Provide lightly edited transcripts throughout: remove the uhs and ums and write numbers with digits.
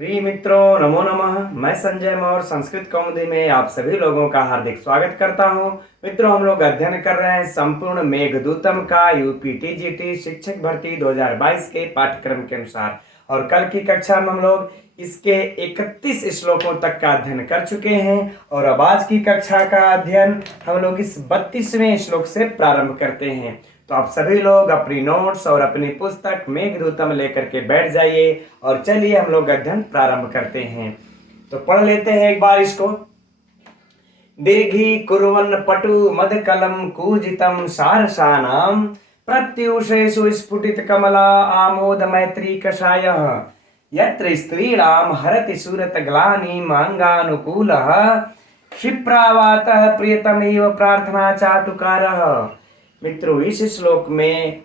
प्रिय मित्रों, नमो नमः। मैं संजय मौर्य संस्कृत कौमुदी में आप सभी लोगों का हार्दिक स्वागत करता हूं। मित्रों, हम लोग अध्ययन कर रहे हैं संपूर्ण मेघदूतम का यूपी टीजीटी शिक्षक भर्ती 2022 के पाठ्यक्रम के अनुसार। और कल की कक्षा में हम लोग इसके 31 श्लोकों तक का अध्ययन कर चुके हैं और अब आज की कक्षा का अध्ययन हम लोग इस 32वें श्लोक से प्रारंभ करते हैं। तो आप सभी लोग अपनी नोट्स और अपनी पुस्तक मेघदूतम लेकर के बैठ जाइए और चलिए हम लोग अध्ययन प्रारंभ करते हैं। तो पढ़ लेते हैं एक बार इसको। दीर्घी कुर्वन् पटु मदकलम कूजितम सारसानाम प्रत्युषेषु स्फुटित कमला आमोद मैत्री कषायः यत्र स्त्रीणाम हरति सूरत ग्लानिम अंगानुकूलः क्षिप्रावातः प्रियतमेव प्रार्थना चाटुकारः। मित्रों, इस श्लोक में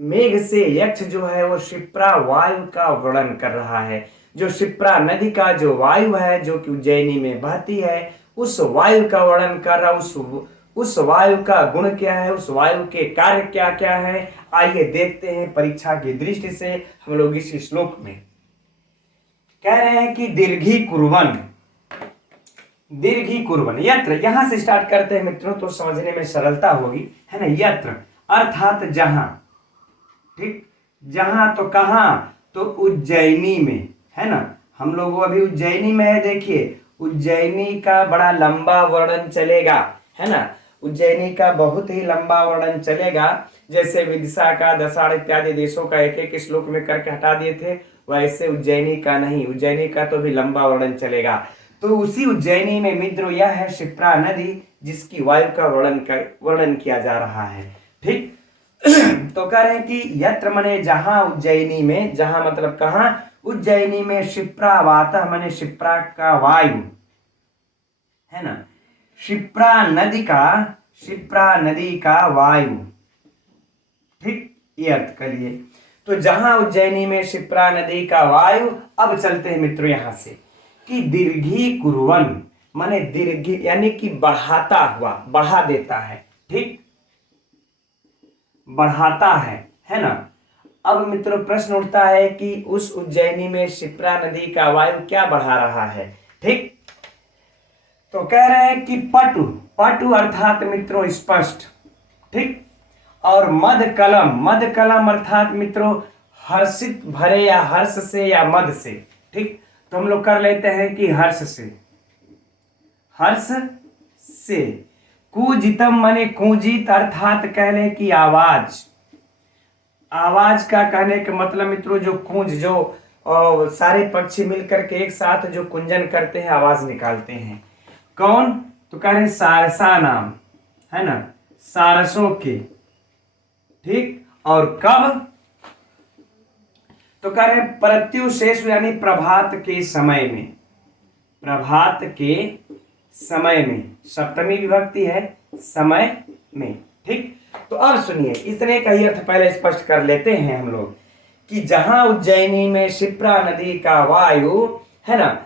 मेघ से यक्ष जो है वो क्षिप्रा वायु का वर्णन कर रहा है। जो क्षिप्रा नदी का जो वायु है जो कि उज्जैनी में बहती है, उस वायु का वर्णन कर रहा। उस वायु का गुण क्या है, उस वायु के कार्य क्या क्या है, आइए देखते हैं परीक्षा की दृष्टि से। हम लोग इस श्लोक में कह रहे हैं कि दीर्घी कुर्वन् यत्र, यहां से स्टार्ट करते हैं मित्रों तो समझने में सरलता होगी, है ना। यत्र अर्थात जहां, ठीक, जहां तो कहां, तो उज्जैनी में, है ना। हम लोग अभी उज्जैनी में है। देखिए, उज्जैनी का बड़ा लंबा वर्णन चलेगा, है ना। उज्जैनी का बहुत ही लंबा वर्णन चलेगा। जैसे विदिशा का, दसाड़ इत्यादि देशों का एक एक श्लोक में करके हटा दिए थे, वैसे उज्जैनी का नहीं। उज्जैनी का तो भी लंबा वर्णन चलेगा। तो उसी उज्जैनी में मित्रों यह है क्षिप्रा नदी, जिसकी वायु का वर्णन किया जा रहा है, ठीक। तो कह रहे हैं कि यत्र मने जहां, उज्जैनी में, जहां मतलब कहां, उज्जैनी में क्षिप्रा वातः मने क्षिप्रा का वायु, है ना। क्षिप्रा नदी का वायु, ठीक, ये अर्थ करिए। तो जहां उज्जैनी में क्षिप्रा नदी का वायु। अब चलते हैं मित्रों यहां से कि दीर्घी कुर्वन् माने दीर्घी यानी कि बढ़ाता हुआ, बढ़ा देता है, ठीक, बढ़ाता है ना। अब मित्रों प्रश्न उठता है कि उस उज्जैनी में क्षिप्रा नदी का वायु क्या बढ़ा रहा है, ठीक। तो कह रहे हैं कि पटु अर्थात मित्रों स्पष्ट, ठीक। और मद कलम अर्थात मित्रों हर्षित भरे या हर्ष से या मद से, ठीक। तो हम लोग कर लेते हैं कि हर्ष से। कूजितम माने कूजित अर्थात कहने की आवाज का कहने का मतलब मित्रों जो कूंज, जो सारे पक्षी मिलकर के एक साथ जो कुंजन करते हैं, आवाज निकालते हैं। कौन? तो कह रहे सारसा नाम, है ना, सारसों के, ठीक। और कब? तो कह रहे प्रत्युषेषु यानी प्रभात के समय में, सप्तमी विभक्ति है, समय में, ठीक। तो अब सुनिए, इतने का ही अर्थ पहले स्पष्ट कर लेते हैं हम लोग कि जहां उज्जैनी में क्षिप्रा नदी का वायु, है ना,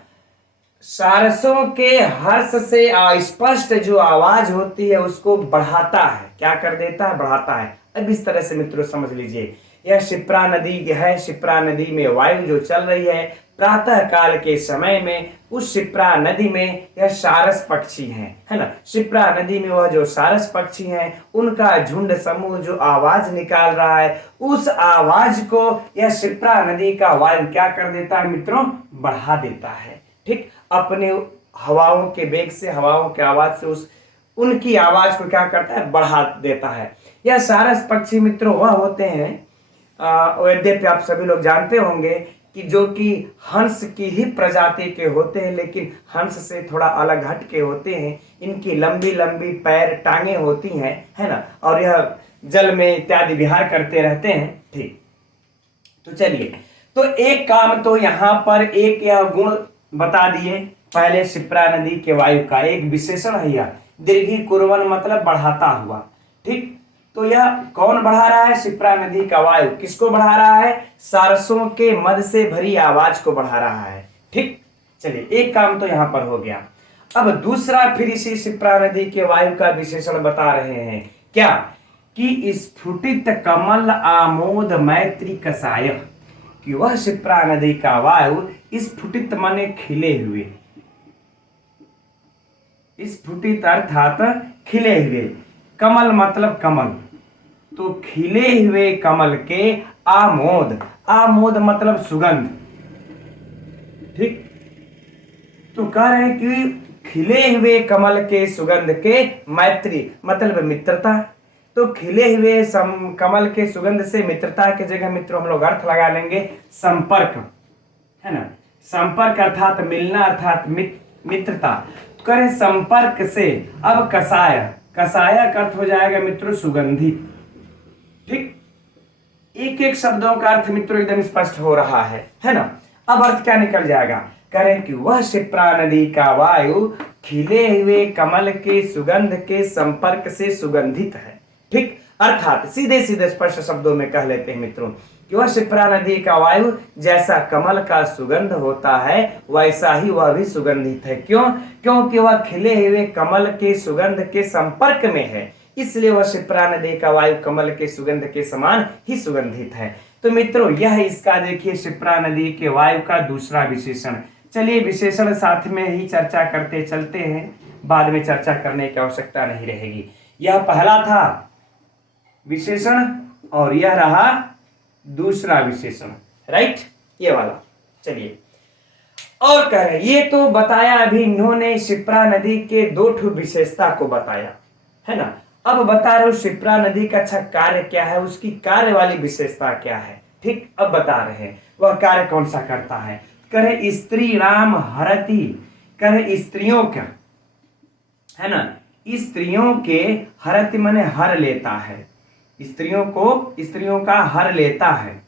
सारसों के हर्ष से अस्पष्ट जो आवाज होती है उसको बढ़ाता है। क्या कर देता है? बढ़ाता है। अब इस तरह से मित्रों समझ लीजिए, यह क्षिप्रा नदी है। क्षिप्रा नदी में वायु जो चल रही है प्रातः काल के समय में, उस क्षिप्रा नदी में यह सारस पक्षी हैं, है ना। क्षिप्रा नदी में वह जो सारस पक्षी हैं उनका झुंड समूह जो आवाज निकाल रहा है, उस आवाज को यह क्षिप्रा नदी का वायु क्या कर देता है मित्रों? बढ़ा देता है, ठीक। अपने हवाओं के वेग से, हवाओं के आवाज से उनकी आवाज को क्या करता है? बढ़ा देता है। यह सारस पक्षी मित्रों वह होते हैं, यद्यपि आप सभी लोग जानते होंगे कि जो कि हंस की ही प्रजाति के होते हैं, लेकिन हंस से थोड़ा अलग हट के होते हैं। इनकी लंबी लंबी पैर, टांगे होती हैं, है ना, और यह जल में इत्यादि विहार करते रहते हैं, ठीक। तो चलिए, तो एक काम तो यहाँ पर एक यह गुण बता दिए पहले क्षिप्रा नदी के वायु का, एक विशेषण है यह दीर्घी कुर्वन् मतलब बढ़ाता हुआ, ठीक। तो यह कौन बढ़ा रहा है? क्षिप्रा नदी का वायु। किसको बढ़ा रहा है? सारसों के मद से भरी आवाज को बढ़ा रहा है, ठीक। चलिए, एक काम तो यहां पर हो गया। अब दूसरा फिर इसी क्षिप्रा नदी के वायु का विशेषण बता रहे हैं। क्या? कि स्फुटित कमल आमोद मैत्री कसाय, कि वह शिप्रा नदी का वायु स्फुटित माने खिले हुए, स्फुटित अर्थात खिले हुए, कमल मतलब कमल, तो खिले हुए कमल के आमोद, आमोद मतलब सुगंध, ठीक। तो कह रहे हैं कि खिले हुए कमल के सुगंध के मैत्री मतलब मित्रता, तो खिले हुए कमल के सुगंध से मित्रता की जगह मित्रों हम लोग अर्थ लगा लेंगे संपर्क, है ना। संपर्क अर्थात मिलना अर्थात मित्रता, तो करें संपर्क से। अब कसाय, कसाय का अर्थ हो जाएगा मित्रों सुगंधित, ठीक। एक एक शब्दों का अर्थ मित्रों एकदम स्पष्ट हो रहा है ना। अब अर्थ क्या निकल जाएगा, करें कि वह शिप्रा नदी का वायु खिले हुए कमल के सुगंध के संपर्क से सुगंधित है, ठीक। अर्थात सीधे सीधे स्पष्ट शब्दों में कह लेते हैं मित्रों कि वह शिप्रा नदी का वायु जैसा कमल का सुगंध होता है वैसा ही वह भी सुगंधित है। क्यों? क्योंकि वह खिले हुए कमल के सुगंध के संपर्क में है, इसलिए वह शिप्रा नदी का वायु कमल के सुगंध के समान ही सुगंधित है। तो मित्रों यह इसका देखिए शिप्रा नदी के वायु का दूसरा विशेषण। चलिए विशेषण साथ में ही चर्चा करते चलते हैं, बाद में चर्चा करने की आवश्यकता नहीं रहेगी। यह पहला था विशेषण और यह रहा दूसरा विशेषण, राइट, ये वाला। चलिए और कह रहे ये तो बताया अभी इन्होंने शिप्रा नदी के दो विशेषता को बताया, है ना। अब बता रहे हो शिप्रा नदी का अच्छा कार्य क्या है, उसकी कार्य वाली विशेषता क्या है, ठीक। अब बता रहे हैं वह कार्य कौन सा करता है। कहे स्त्री राम हरती, कहे स्त्रियों का, है ना, स्त्रियों के हरती माने हर लेता है, स्त्रियों को, स्त्रियों का हर लेता है,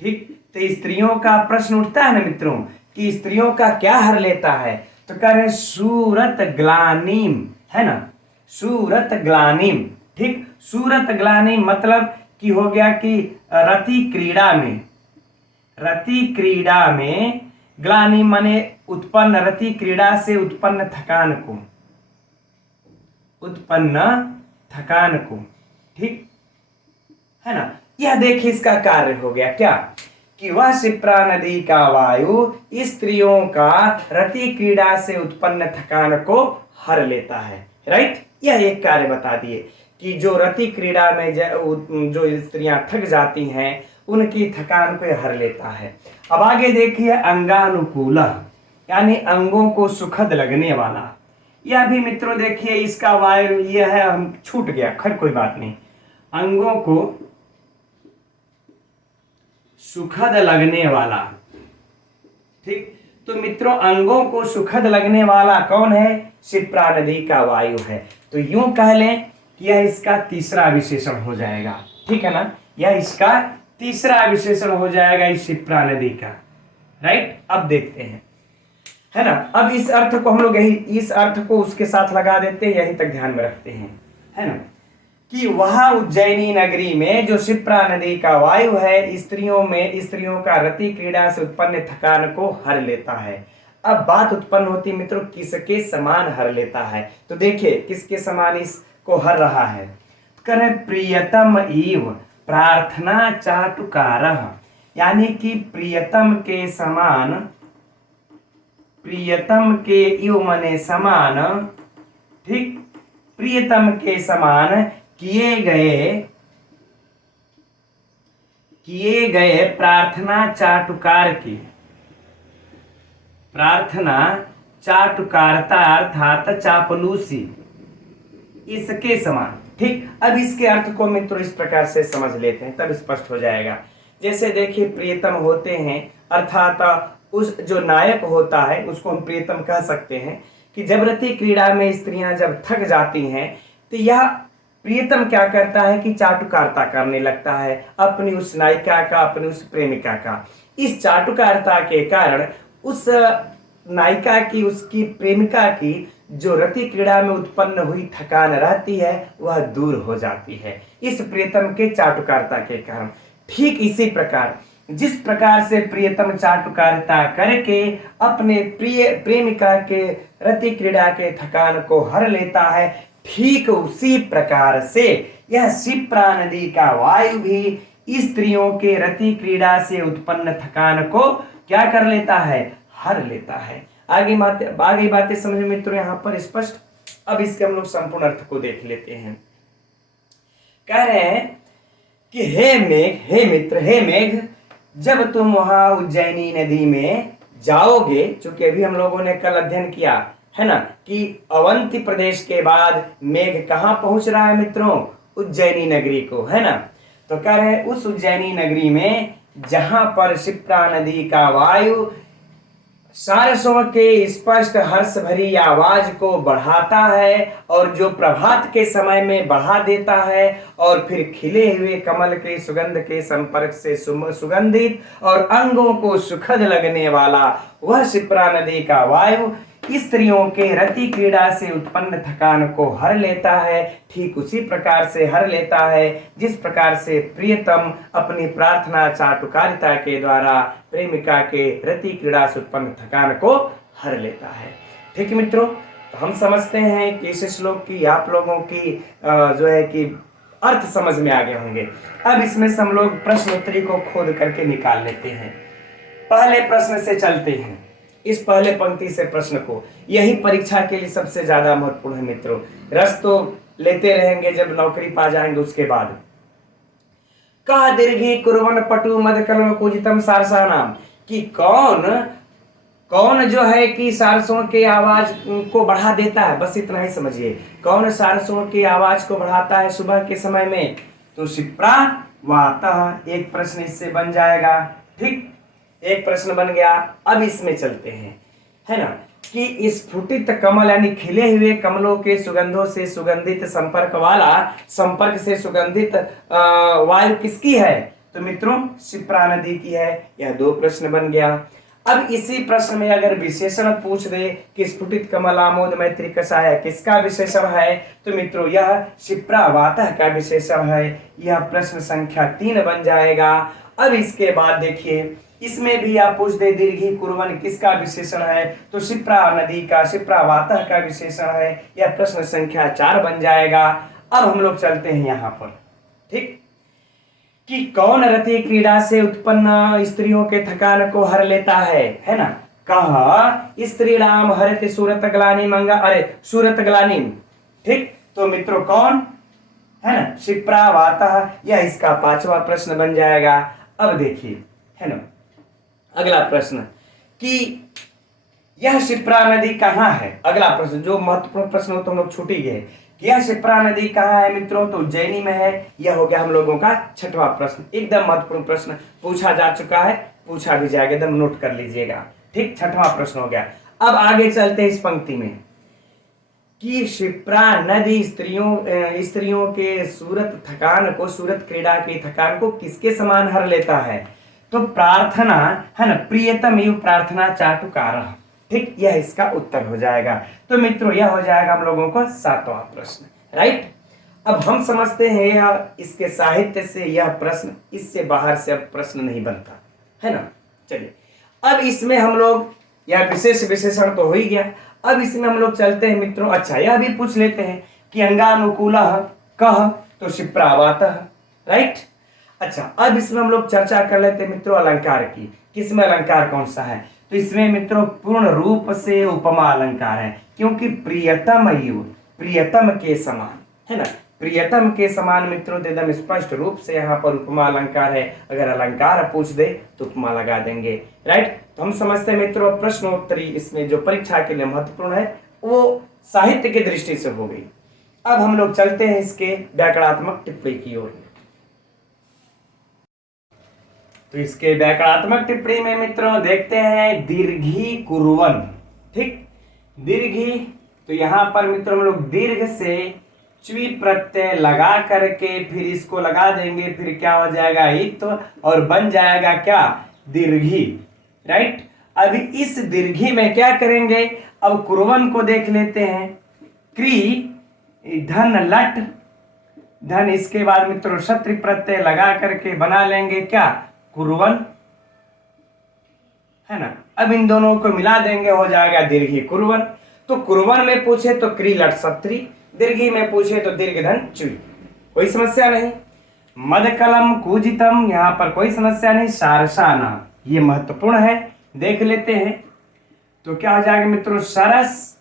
ठीक। तो स्त्रियों का प्रश्न उठता है ना मित्रों कि स्त्रियों का क्या हर लेता है, तो कह रहे सूरत ग्लानिम, है ना, सूरत ग्लानिम, ठीक। सूरत ग्लानिम मतलब कि हो गया कि रति क्रीड़ा में, रति क्रीड़ा में ग्लानिम माने उत्पन्न, रति क्रीड़ा से उत्पन्न थकान को, उत्पन्न थकान को, ठीक है ना। यह देखिए इसका कार्य हो गया क्या कि वह शिप्रा नदी का वायु स्त्रियों का रति क्रीड़ा से उत्पन्न थकान को हर लेता है, राइट। यह एक कार्य बता दिए कि जो रति क्रीड़ा में जो स्त्रियां थक जाती हैं उनकी थकान को हर लेता है। अब आगे देखिए अंगानुकूल यानी अंगों को सुखद लगने वाला। यह भी मित्रों देखिए इसका वायु यह है, हम छूट गया, खैर कोई बात नहीं। अंगों को सुखद लगने वाला, ठीक। तो मित्रों अंगों को सुखद लगने वाला कौन है, शिप्रा नदी का वायु है। तो यूं कह लें कि यह इसका तीसरा विशेषण हो जाएगा, ठीक है ना, यह इसका तीसरा विशेषण हो जाएगा इस शिप्रा नदी का, राइट। अब देखते हैं, है ना। अब इस अर्थ को हम लोग यही, इस अर्थ को उसके साथ लगा देते हैं, यहीं तक ध्यान में रखते हैं, है ना, कि वहां उज्जैनी नगरी में जो शिप्रा नदी का वायु है स्त्रियों में, स्त्रियों का रति क्रीड़ा से उत्पन्न थकान को हर लेता है। अब बात उत्पन्न होती मित्रों किसके समान हर लेता है, तो देखिए किसके समान इसको हर रहा है। करे प्रियतम इव प्रार्थना चाटुकारः, यानी कि प्रियतम के समान, प्रियतम के इव मने समान, ठीक, प्रियतम के समान किए गए प्रार्थना चाटुकार की, प्रार्थना चाटुकारता अर्थात चापलूसी, इसके समान, ठीक। अब इसके अर्थ को मित्रों इस प्रकार से समझ लेते हैं तब स्पष्ट हो जाएगा। जैसे देखिए प्रियतम होते हैं अर्थात उस जो नायक होता है उसको हम प्रियतम कह सकते हैं कि जब रति क्रीड़ा में स्त्रियां जब थक जाती हैं तो यह प्रियतम क्या करता है कि चाटुकारता करने लगता है अपनी उस नायिका का, अपनी उस प्रेमिका का। इस चाटुकारता के कारण उस नायिका की, उसकी प्रेमिका की जो रति क्रीड़ा में उत्पन्न हुई थकान रहती है वह दूर हो जाती है इस प्रियतम के चाटुकारता के कारण। ठीक इसी प्रकार जिस प्रकार से प्रियतम चाटुकारिता करके अपने प्रिय प्रेमिका के रति क्रीड़ा के थकान को हर लेता है, ठीक उसी प्रकार से यह शिप्रा नदी का वायु भी स्त्रियों के रति क्रीड़ा से उत्पन्न थकान को क्या कर लेता है, हर लेता है। आगे बातें समझ में मित्रों यहाँ पर स्पष्ट। अब इसके हम लोग संपूर्ण अर्थ को देख लेते हैं। कह रहे हैं कि हे मेघ, हे मित्र, हे मेघ, जब तुम वहां उज्जैनी नदी में जाओगे, चूंकि अभी हम लोगों ने कल अध्ययन किया है ना कि अवंती प्रदेश के बाद मेघ कहां पहुंच रहा है मित्रों, उज्जैनी नगरी को, है ना। तो कह रहे हैं उस उज्जैनी नगरी में जहां पर शिप्रा नदी का वायु सारसों के स्पष्ट हर्ष भरी आवाज को बढ़ाता है और जो प्रभात के समय में बढ़ा देता है और फिर खिले हुए कमल के सुगंध के संपर्क से सुगंधित और अंगों को सुखद लगने वाला वह शिप्रा नदी का वायु स्त्रियों के रति क्रीड़ा से उत्पन्न थकान को हर लेता है। ठीक उसी प्रकार से हर लेता है जिस प्रकार से प्रियतम अपनी प्रार्थना चाटुकारिता के द्वारा प्रेमिका के रति क्रीड़ा से उत्पन्न थकान को हर लेता है। ठीक है मित्रों, तो हम समझते हैं कि इस श्लोक की आप लोगों की जो है कि अर्थ समझ में आ गए होंगे। अब इसमें से हम लोग प्रश्नोत्तरी को खोद करके निकाल लेते हैं। पहले प्रश्न से चलते हैं। इस पहले पंक्ति से प्रश्न को, यही परीक्षा के लिए सबसे ज्यादा महत्वपूर्ण है मित्रों। रस तो लेते रहेंगे जब नौकरी पा जाएंगे उसके बाद। कह दीर्घी कुर्वन पटु मद कलम कुजितम सारसा नाम, कि कौन जो है कि सारसों के आवाज को बढ़ा देता है, बस इतना ही समझिए। कौन सारसों की आवाज को बढ़ाता है सुबह के समय में, तो शिप्रा वातः। एक प्रश्न इससे बन जाएगा। ठीक, एक प्रश्न बन गया। अब इसमें चलते हैं, है ना, कि स्फुटित कमल यानी खिले हुए कमलों के सुगंधों से सुगंधित संपर्क से सुगंधित वायु किसकी है, तो मित्रों शिप्रा नदी की है। यह दो प्रश्न बन गया। अब इसी प्रश्न में अगर विशेषण पूछ दे कि स्फुटित कमल आमोद मैत्री कषाय किसका विशेषण है, तो मित्रों यह शिप्रा वातः का विशेषण है। यह प्रश्न संख्या 3 बन जाएगा। अब इसके बाद देखिए, इसमें भी आप पूछ दे दीर्घी कुर्वन किसका विशेषण है, तो शिप्रा नदी का, शिप्रा वातः का विशेषण है। यह प्रश्न संख्या 4 बन जाएगा। अब हम लोग चलते हैं यहाँ पर। ठीक, कि कौन रति क्रीड़ा से उत्पन्न स्त्रियों के थकान को हर लेता है ना। कहा स्त्रीणाम हरति सूरत ग्लानि मंगा, अरे सूरत ग्लानि। ठीक, तो मित्रों कौन है ना, शिप्रा वातः। यह इसका 5वां प्रश्न बन जाएगा। अब देखिए, है ना, अगला प्रश्न कि यह शिप्रा नदी कहाँ है। अगला प्रश्न जो महत्वपूर्ण प्रश्न हो तो हम लोग छूट ही गए कि यह शिप्रा नदी कहाँ है मित्रों, तो उज्जैनी में है। यह हो गया हम लोगों का 6वां प्रश्न। एकदम महत्वपूर्ण प्रश्न पूछा जा चुका है, पूछा भी जाएगा, एकदम नोट कर लीजिएगा। ठीक, 6वां प्रश्न हो गया। अब आगे चलते हैं इस पंक्ति में कि शिप्रा नदी स्त्रियों के सूरत क्रीड़ा की थकान को किसके समान हर लेता है, तो प्रार्थना, है ना, प्रियतम एवं प्रार्थना चाटुकार। ठीक, यह इसका उत्तर हो जाएगा। तो मित्रों यह हो जाएगा हम लोगों को 7वां प्रश्न। राइट, अब हम समझते हैं यह इसके साहित्य से यह प्रश्न, इससे बाहर से अब प्रश्न नहीं बनता, है ना। चलिए, अब इसमें हम लोग यह विशेषण तो हो ही गया। अब इसमें हम लोग चलते हैं मित्रों। अच्छा, यह भी पूछ लेते हैं कि अंगानुकूलः कह, तो शिप्रा वातः। राइट, अच्छा, अब इसमें हम लोग चर्चा कर लेते हैं मित्रों अलंकार की। किसमें अलंकार कौन सा है, तो इसमें मित्रों पूर्ण रूप से उपमा अलंकार है, क्योंकि प्रियतम के समान, है ना, प्रियतम के समान मित्रों एकदम स्पष्ट रूप से यहाँ पर उपमा अलंकार है। अगर अलंकार पूछ दे तो उपमा लगा देंगे। राइट, तो हम समझते हैं मित्रों प्रश्नोत्तरी इसमें जो परीक्षा के लिए महत्वपूर्ण है वो साहित्य की दृष्टि से हो गई। अब हम लोग चलते हैं इसके व्याकरणात्मक टिप्पणी की ओर। तो इसके व्याकरणात्मक टिप्पणी में मित्रों देखते हैं दीर्घी कुर्वन। ठीक, दीर्घी, तो यहां पर मित्रों हम लोग दीर्घ से च्वी प्रत्यय लगा करके फिर इसको लगा देंगे, फिर क्या हो जाएगा इत, और बन जाएगा क्या, दीर्घी। राइट, अभी इस दीर्घी में क्या करेंगे, अब कुर्वन को देख लेते हैं। क्री धन लट धन, इसके बाद मित्रों क्षत्रि प्रत्यय लगा करके बना लेंगे क्या, कुर्वन, है ना। अब इन दोनों को मिला देंगे, हो जाएगा दीर्घी कुर्वन। तो कुर्वन में पूछे तो क्री लट क्षत्रि, दीर्घी में पूछे तो दीर्घ धन च्वी, कोई समस्या नहीं। मदकलम कूजितम, यहाँ पर कोई समस्या नहीं। सारसा नाम, ये महत्वपूर्ण है, देख लेते हैं। तो क्या हो जाएगा मित्रों, सरस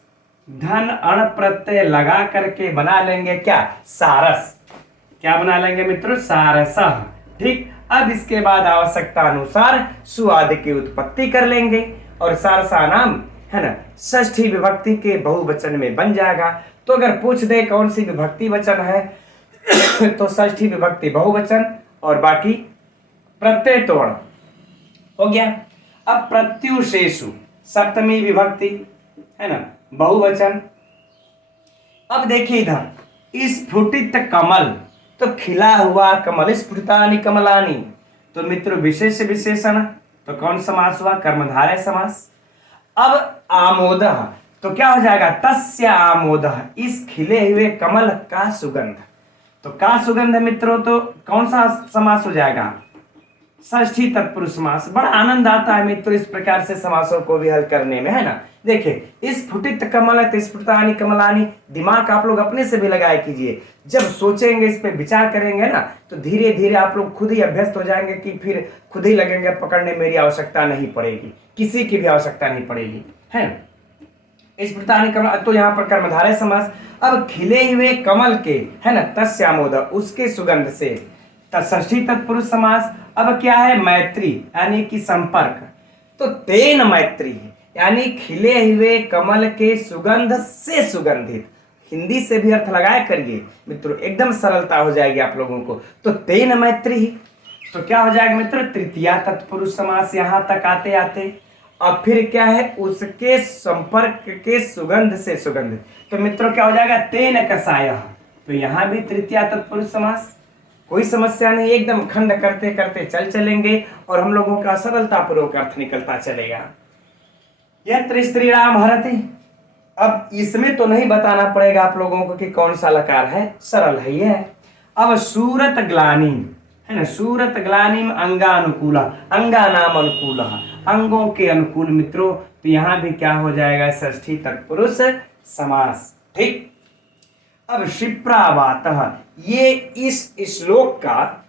धन अण प्रत्यय लगा करके बना लेंगे क्या, सारस। क्या बना लेंगे मित्रों, सारस। ठीक, अब इसके बाद आवश्यकता अनुसार सुआदि की उत्पत्ति कर लेंगे और सारसा नाम है ना षष्ठी विभक्ति के बहुवचन में बन जाएगा। तो अगर पूछ दे कौन सी विभक्ति वचन है तो षष्ठी विभक्ति बहुवचन और बाकी प्रत्यय तोड़ हो गया। अब प्रत्युशेषु सप्तमी विभक्ति है ना बहुवचन। अब देखिए इधर, स्फुटित कमल, तो खिला हुआ कमल, स्फुटितानि कमलानि, तो मित्र विशेष विशेषण, तो कौन समास हुआ, कर्मधारय समास। अब आमोदः, तो क्या हो जाएगा, तस्य आमोदः, इस खिले हुए कमल का सुगंध। तो का सुगंध मित्रों, तो कौन सा समास हो जाएगा, षष्ठी तत्पुरुष समास। बड़ा आनंद आता है मित्रों इस प्रकार से समासों को भी हल करने में, है ना। देखिए स्फुटित कमल है तो स्फुटितानि कमलानि, दिमाग आप लोग अपने से भी लगाया कीजिए। जब सोचेंगे, इस पे विचार करेंगे ना, तो धीरे धीरे आप लोग खुद ही अभ्यस्त हो जाएंगे कि फिर खुद ही लगेंगे पकड़ने, मेरी आवश्यकता नहीं पड़ेगी, किसी की भी आवश्यकता नहीं पड़ेगी, है। स्फुटितानि कमल, तो यहाँ पर कर्मधारय समास। अब खिले हुए कमल के, है ना, तस्यामोद, उसके सुगंध से, षष्ठी तत्पुरुष समास। अब क्या है, मैत्री यानी कि संपर्क, तो तेन मैत्री है, यानी खिले हुए कमल के सुगंध से सुगंधित। हिंदी से भी अर्थ लगाया करिए मित्रों, एकदम सरलता हो जाएगी आप लोगों को। तो तेन मैत्री, तो क्या हो जाएगा मित्रों, तृतीया तत्पुरुष समास यहां तक आते आते। अब फिर क्या है, उसके संपर्क के सुगंध से सुगंधित, तो मित्रों क्या हो जाएगा, तेन कसायः, तो यहां भी तृतीया तत्पुरुष समास। कोई समस्या नहीं, एकदम खंड करते करते चलेंगे और हम लोगों का सरलतापूर्वक अर्थ निकलता चलेगा। यत्र स्त्रीणाम हरति, अब इसमें तो नहीं बताना पड़ेगा आप लोगों को कि कौन सा लकार है, सरल है ये। अब सूरत ग्लानि, है ना, सूरत ग्लानिम अंगानुकूला, अंगा नाम अनुकूल, अंगों के अनुकूल मित्रों, तो यहां भी क्या हो जाएगा, षष्ठी तत्पुरुष समास। ठीक, अब क्षिप्रावातः, ये इस श्लोक का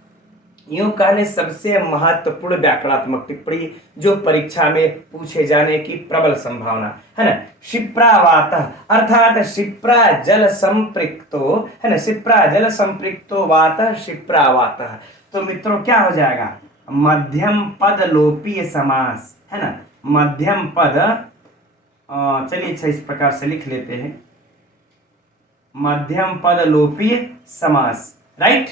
यूं कहने सबसे महत्वपूर्ण व्याकरणात्मक टिप्पणी जो परीक्षा में पूछे जाने की प्रबल संभावना है ना। क्षिप्रावातः अर्थात क्षिप्रा जल संपृक्तो, है ना, क्षिप्रा जल संपृक्तो वातः क्षिप्रावातः, तो मित्रों क्या हो जाएगा, मध्यम पद लोपीय समास, है ना, मध्यम पद। चलिए अच्छा इस प्रकार से लिख लेते हैं, मध्यम पद लोपीय समास, राइट,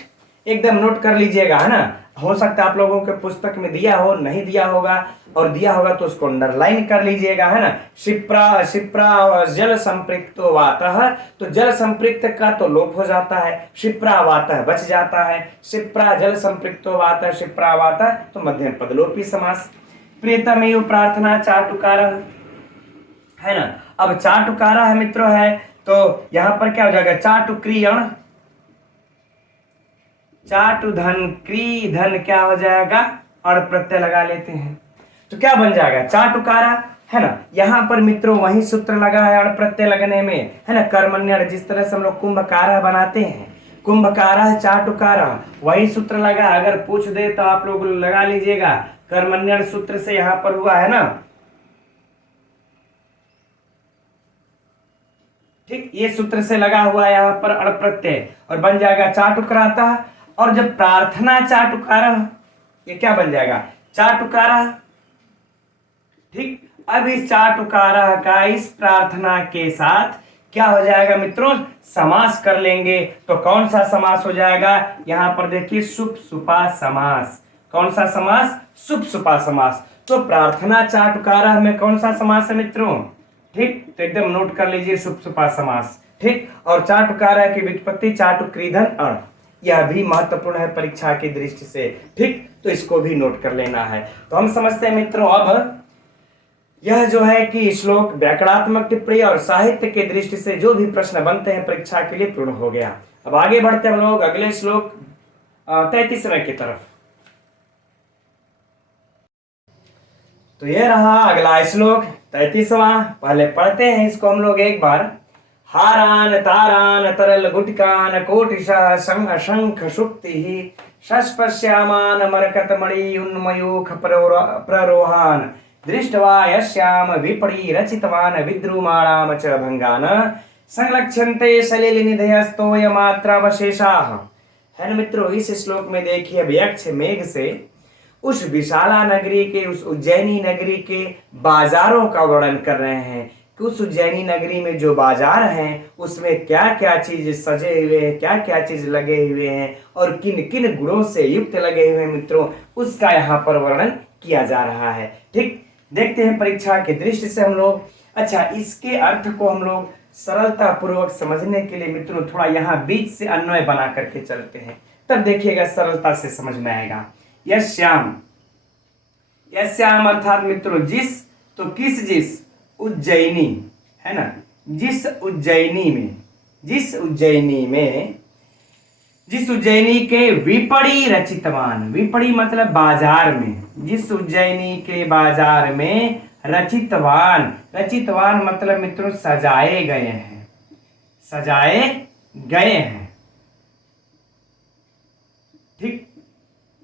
एकदम नोट कर लीजिएगा, है ना। हो सकता है आप लोगों के पुस्तक में दिया हो, नहीं दिया होगा, और दिया होगा तो उसको अंडरलाइन कर लीजिएगा, है ना। क्षिप्रा क्षिप्रा जल संपृक्तो वातः, तो जल संपृक्त का तो लोप हो जाता है, क्षिप्रा वातः बच जाता है, क्षिप्रा जल संपृक्तो वातः क्षिप्रा वातः, तो मध्यम पद लोपी समास। प्रियतमेव प्रार्थना चाटुकारः, है ना। अब चाटुकारः है मित्रों, है तो यहां पर क्या हो जाएगा, चाटुक्रियण, चाटु धन क्री धन क्या हो जाएगा, अण प्रत्यय लगा लेते हैं, तो क्या बन जाएगा, चाटुकारा, है ना। यहां पर मित्रों वही सूत्र लगा है अण प्रत्यय लगने में, है ना, कर्मण्य, जिस तरह से हम लोग कुंभकारा बनाते हैं, कुंभकारा चाटुकारा, वही सूत्र लगा। अगर पूछ दे तो आप लोग लगा लीजिएगा, कर्मण्य सूत्र से यहां पर हुआ है ना। ठीक, ये सूत्र से लगा हुआ है यहाँ पर अण प्रत्यय, और बन जाएगा चाटुकराता। और जब प्रार्थना चाटुकारः, ये क्या बन जाएगा, चाटुकारः। ठीक, अब इस चाटुकारः का इस प्रार्थना के साथ क्या हो जाएगा मित्रों, समास कर लेंगे। तो कौन सा समास हो जाएगा, यहां पर देखिए सुप सुपा समास। कौन सा समास, सुप सुपा समास। तो प्रार्थना चाटुकारः में कौन सा समास है मित्रों, ठीक, तो एकदम नोट कर लीजिए सुप सुपा समास। ठीक, और चाटुकारः की व्युत्पत्ति चाटुक्रीधन अण, यह भी महत्वपूर्ण है परीक्षा की दृष्टि से। ठीक, तो इसको भी नोट कर लेना है। तो हम समझते हैं मित्रों, अब यह जो है कि श्लोक व्याकरणात्मक टिप्पणी और साहित्य के दृष्टि से जो भी प्रश्न बनते हैं परीक्षा के लिए पूर्ण हो गया। अब आगे बढ़ते हम लोग अगले श्लोक 33वें की तरफ। तो यह रहा अगला श्लोक 33वां, पहले पढ़ते हैं इसको हम लोग एक बार। हारान तारान तरल गुटिकान कोटिशः संग शंख शुक्ति शस्पश्यामान मरकतमणि उन्मयूख प्ररोहान दृष्ट्वा यस्याम विपणि रचितवान विद्रुमाणाम च भंगान संलक्ष्यन्ते सलिल निधयस्तोय मात्रावशेषाः। है ना मित्रों, इस श्लोक में देखिए अभियक्ष मेघ से उस विशाला नगरी के, उस उज्जैनी नगरी के बाजारों का वर्णन कर रहे हैं कि उस उज्जैनी नगरी में जो बाजार हैं उसमें क्या क्या चीज सजे हुए हैं, क्या क्या चीज लगे हुए हैं और किन किन गुणों से युक्त लगे हुए हैं मित्रों, उसका यहाँ पर वर्णन किया जा रहा है। ठीक, देखते हैं परीक्षा की दृष्टि से हम लोग। अच्छा, इसके अर्थ को हम लोग सरलता पूर्वक समझने के लिए मित्रों थोड़ा यहाँ बीच से अन्वय बना करके चलते हैं, तब देखिएगा सरलता से समझ में आएगा। यश्याम, यश्याम अर्थात मित्रों जिस, तो किस, जिस उज्जैनी, है ना, जिस उज्जैनी में, जिस उज्जैनी में, जिस उज्जैनी के विपणि रचितवान, विपणि मतलब बाजार में, जिस उज्जैनी के बाजार में रचितवान, रचितवान मतलब मित्रों सजाए गए हैं, सजाए गए हैं। ठीक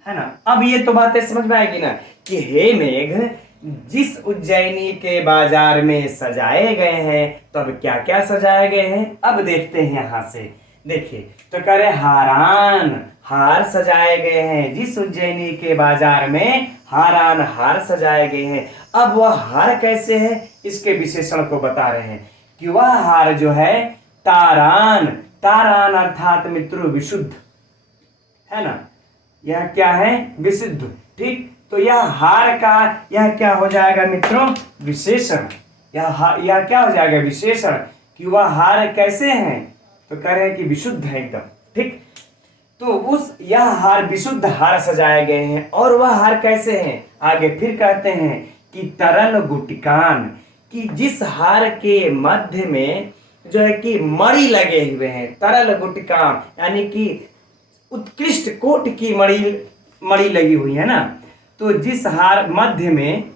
है ना। अब ये तो बातें समझ में आएगी ना कि हे मेघ जिस उज्जैनी के बाजार में सजाए गए हैं, तो अब क्या क्या सजाए गए हैं अब देखते हैं। यहां से देखिए तो कह रहे हारान, हार सजाए गए हैं, जिस उज्जैनी के बाजार में हारान, हार सजाए गए हैं। अब वह हार कैसे है इसके विशेषण को बता रहे हैं कि वह हार जो है तारान, तारान अर्थात मित्रों विशुद्ध, है ना, यह क्या है विशुद्ध। ठीक, तो यह हार का यह क्या हो जाएगा मित्रों विशेषण, यह क्या हो जाएगा विशेषण कि वह हार कैसे हैं, तो कह रहे हैं कि विशुद्ध है एकदम। ठीक, तो उस यह हार विशुद्ध हार सजाए गए हैं। और वह हार कैसे हैं आगे फिर कहते हैं कि तरल गुटिकान, कि जिस हार के मध्य में जो है कि मणि लगे हुए हैं, तरल गुटिकान यानी कि उत्कृष्ट कोट की मणि लगी हुई है ना, तो जिस हार मध्य में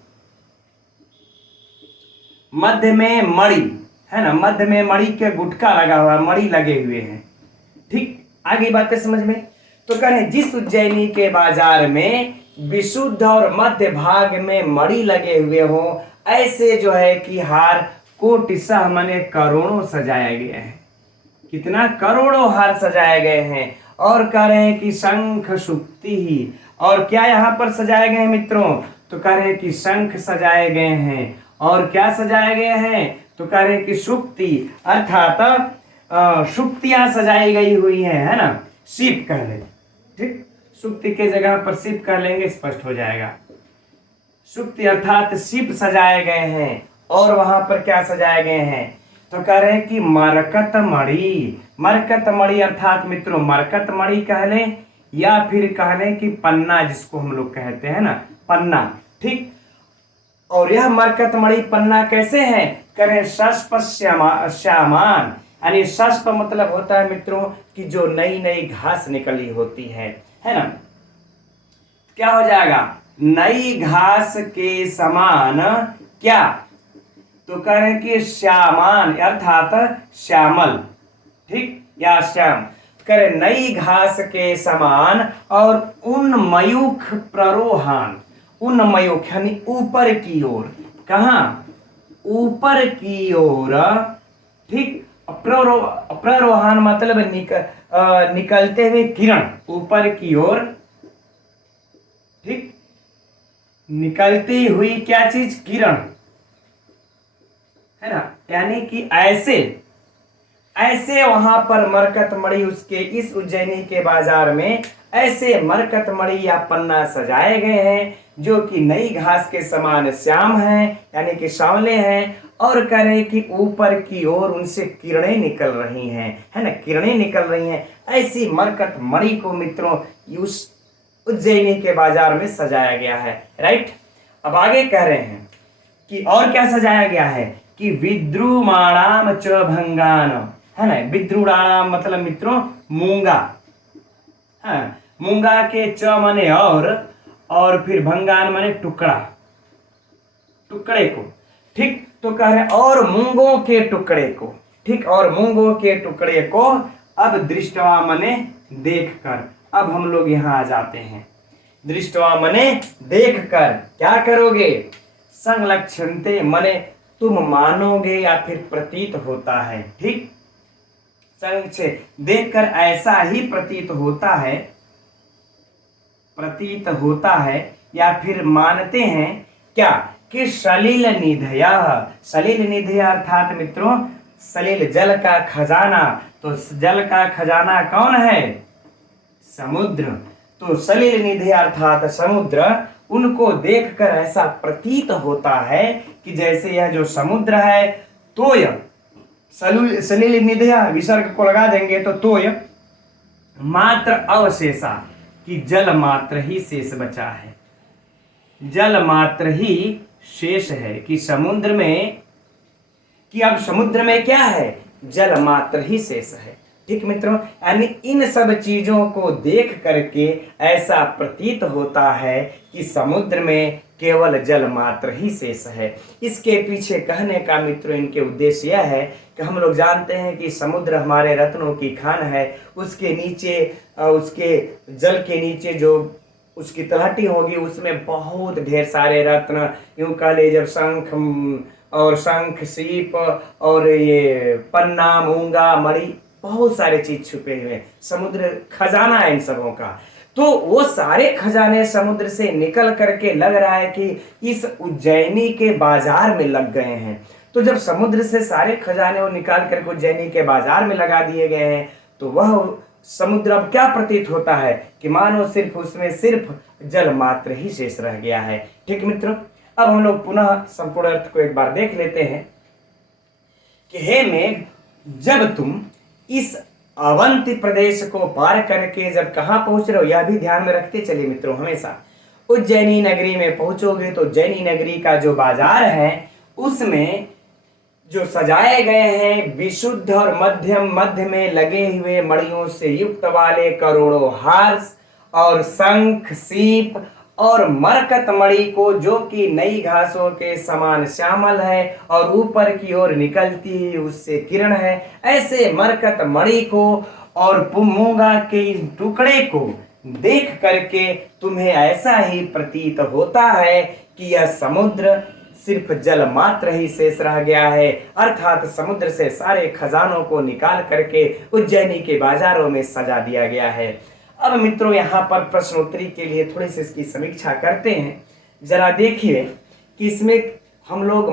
मणि है ना, मध्य में मणि के गुटका लगा हुआ, मणि लगे हुए हैं। ठीक, आगे बातें समझ में। तो कह रहे जिस उज्जैनी के बाजार में विशुद्ध और मध्य भाग में मणि लगे हुए हो, ऐसे जो है कि हार कोटिशः माने करोड़ों सजाया गया है। कितना करोड़ों हार सजाए गए हैं। और कह रहे हैं कि शंख शुक्ति ही, और क्या यहाँ पर सजाए गए हैं मित्रों, तो कह रहे हैं कि शंख सजाए गए हैं। और क्या सजाए गए हैं, तो कह रहे हैं कि शुक्ति अर्थात शुक्तियां सजाई गई हुई है ना, सीप कह ले। ठीक, शुक्ति के जगह पर सीप कह लेंगे, स्पष्ट हो जाएगा। शुक्ति अर्थात सीप सजाए गए हैं। और वहां पर क्या सजाए गए हैं, तो कह रहे हैं कि मरकत मणि, मरकत मणि अर्थात मित्रों मरकत मणि कह लें या फिर कह लें कि पन्ना, जिसको हम लोग कहते हैं ना पन्ना। ठीक, और यह मरकत मणि पन्ना कैसे है, करें शस्प श्यामान, यानी शस्प मतलब होता है मित्रों कि जो नई नई घास निकली होती है ना, क्या हो जाएगा नई घास के समान, क्या, तो कह रहे हैं कि श्यामान अर्थात श्यामल। ठीक, या श्याम, करे नई घास के समान। और उन्मयूख प्ररोहान, उन्मयूख यानी ऊपर की ओर, कहां ऊपर की ओर। ठीक, प्ररोहान मतलब निकलते हुए किरण, ऊपर की ओर। ठीक, निकलती हुई क्या चीज, किरण, है ना, यानी कि ऐसे वहां पर मरकत मणि उसके इस उज्जैनी के बाजार में ऐसे मरकत मणि या पन्ना सजाए गए हैं जो कि नई घास के समान श्याम हैं, यानी कि सांवले हैं। और कह रहे कि ऊपर की ओर उनसे किरणें निकल रही हैं, है ना, किरणें निकल रही हैं। ऐसी मरकत मणि को मित्रों उस उज्जैनी के बाजार में सजाया गया है। राइट, अब आगे कह रहे हैं कि और क्या सजाया गया है कि विद्रुमाणाम च भंगान, है ना, विद्रुमाणाम मतलब मित्रों मूंगा, हाँ, मूंगा के च माने और फिर भंगान माने टुकड़ा, टुकड़े को। ठीक, तो कह रहे और मूंगों के टुकड़े को, ठीक। और मूंगों के टुकड़े को अब दृष्टवा मने देख कर, अब हम लोग यहाँ आ जाते हैं। दृष्टवा मने देख कर क्या करोगे, संलक्षणते मने तुम मानोगे या फिर प्रतीत होता है, ठीक। संक्षे देखकर ऐसा ही प्रतीत होता है या फिर मानते हैं क्या कि सलिल निधया, सलिल निधया अर्थात मित्रों सलिल जल का खजाना, तो जल का खजाना कौन है, समुद्र। तो सलिल निधि अर्थात समुद्र, उनको देखकर ऐसा प्रतीत होता है कि जैसे यह जो समुद्र है, तोय सलिल निधया विसर्ग को लगा देंगे तो तोय मात्र अवशेषा, कि जल मात्र ही शेष बचा है, जल मात्र ही शेष है, कि समुद्र में, कि अब समुद्र में क्या है, जल मात्र ही शेष है, ठीक मित्रों। यानी इन सब चीजों को देख करके ऐसा प्रतीत होता है कि समुद्र में केवल जल मात्र ही शेष है। इसके पीछे कहने का मित्रों इनके उद्देश्य यह है कि हम लोग जानते हैं कि समुद्र हमारे रत्नों की खान है, उसके नीचे उसके जल के नीचे जो उसकी तलहटी होगी उसमें बहुत ढेर सारे रत्न, यूं कह ले जब शंख सीप और ये पन्ना मूंगा मणि बहुत सारे चीज छुपे हुए, समुद्र खजाना है इन सबों का। तो वो सारे खजाने समुद्र से निकल करके लग रहा है कि इस उज्जैनी के बाजार में लग गए हैं। तो जब समुद्र से सारे खजाने वो निकाल करके उज्जैनी के बाजार में लगा दिए गए हैं, तो वह समुद्र अब क्या प्रतीत होता है कि मानो सिर्फ उसमें सिर्फ जल मात्र ही शेष रह गया है, ठीक मित्रों। अब हम लोग पुनः संपूर्ण अर्थ को एक बार देख लेते हैं कि हे मेघ, जब तुम इस अवंती प्रदेश को पार करके जब कहां पहुंच रहे हो, यह भी ध्यान में रखते चलिए मित्रों हमेशा। उज्जैनी नगरी में पहुंचोगे तो उज्जैनी नगरी का जो बाजार है उसमें जो सजाए गए हैं विशुद्ध और मध्य में लगे हुए मणियों से युक्त वाले करोड़ों हार और शंख सीप और मरकत मणि को, जो कि नई घासों के समान श्यामल है और ऊपर की ओर निकलती ही उससे किरण है, ऐसे मरकत मणि को और मूंगा के इन टुकड़े को देख करके तुम्हें ऐसा ही प्रतीत होता है कि यह समुद्र सिर्फ जल मात्र ही शेष रह गया है, अर्थात समुद्र से सारे खजानों को निकाल करके उज्जैनी के बाजारों में सजा दिया गया है। अब मित्रों यहाँ पर प्रश्नोत्तरी के लिए थोड़ी सी इसकी समीक्षा करते हैं। जरा देखिए कि इसमें हम लोग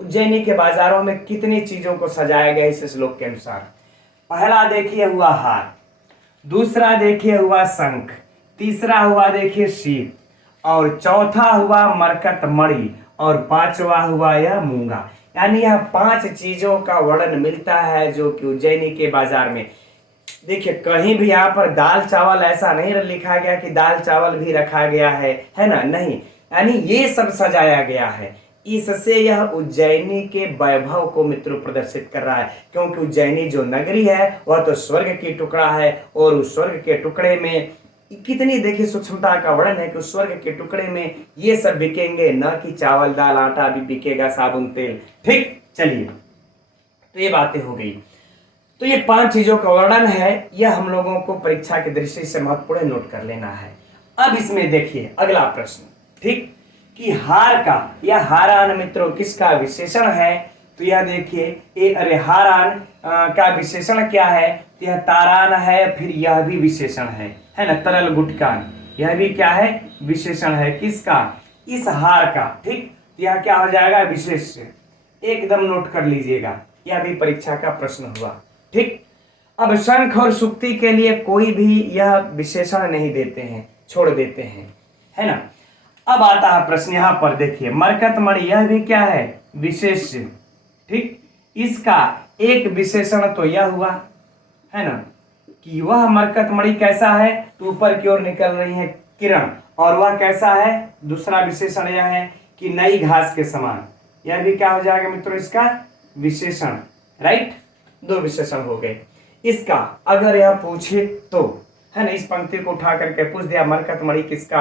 उज्जैनी के बाजारों में कितनी चीजों को सजाया गया इस श्लोक के अनुसार। पहला देखिए हुआ हार, दूसरा देखिए हुआ शंख, तीसरा हुआ देखिए सीप, और चौथा हुआ मरकत मणि, और पांचवा हुआ यह मूंगा। यानी यह 5 चीजों का वर्णन मिलता है जो कि उज्जैनी के बाजार में। देखिए कहीं भी यहाँ पर दाल चावल ऐसा नहीं लिखा गया कि दाल चावल भी रखा गया है ना, नहीं, यानी ये सब सजाया गया है। इससे यह उज्जैनी के वैभव को मित्रों प्रदर्शित कर रहा है, क्योंकि उज्जैनी जो नगरी है वह तो स्वर्ग की टुकड़ा है, और उस स्वर्ग के टुकड़े में कितनी देखिए सूक्ष्मता का वर्णन है कि उस स्वर्ग के टुकड़े में ये सब बिकेंगे, न कि चावल दाल आटा भी बिकेगा, साबुन तेल, ठीक। चलिए तो ये बातें हो गई। तो ये 5 चीजों का वर्णन है, यह हम लोगों को परीक्षा की दृष्टि से महत्वपूर्ण नोट कर लेना है। अब इसमें देखिए अगला प्रश्न, ठीक, कि हार का, यह हारान मित्रों किसका विशेषण है, तो यह देखिए हारान का विशेषण क्या है, तो यह तारान है, फिर यह भी विशेषण है ना, तरल गुटकान, यह भी क्या है, विशेषण है किसका, इस हार का, ठीक। यह क्या हो जाएगा, विशेष, एकदम नोट कर लीजिएगा, यह भी परीक्षा का प्रश्न हुआ, ठीक। अब शंख और सुक्ति के लिए कोई भी यह विशेषण नहीं देते हैं, छोड़ देते हैं, है ना। अब आता है प्रश्न यहाँ पर देखिए, मरकत मणि, यह भी क्या है, विशेष, ठीक। इसका एक विशेषण तो यह हुआ है ना कि वह मरकत मणि कैसा है, तो ऊपर की ओर निकल रही है किरण, और वह कैसा है, दूसरा विशेषण यह है कि नई घास के समान, यह भी क्या हो जाएगा मित्रों, इसका विशेषण, राइट। 2 विशेषण हो गए। इसका अगर यह पूछे तो, है ना, इस पंक्ति को उठा करके पूछ दिया मरकत मणि किसका,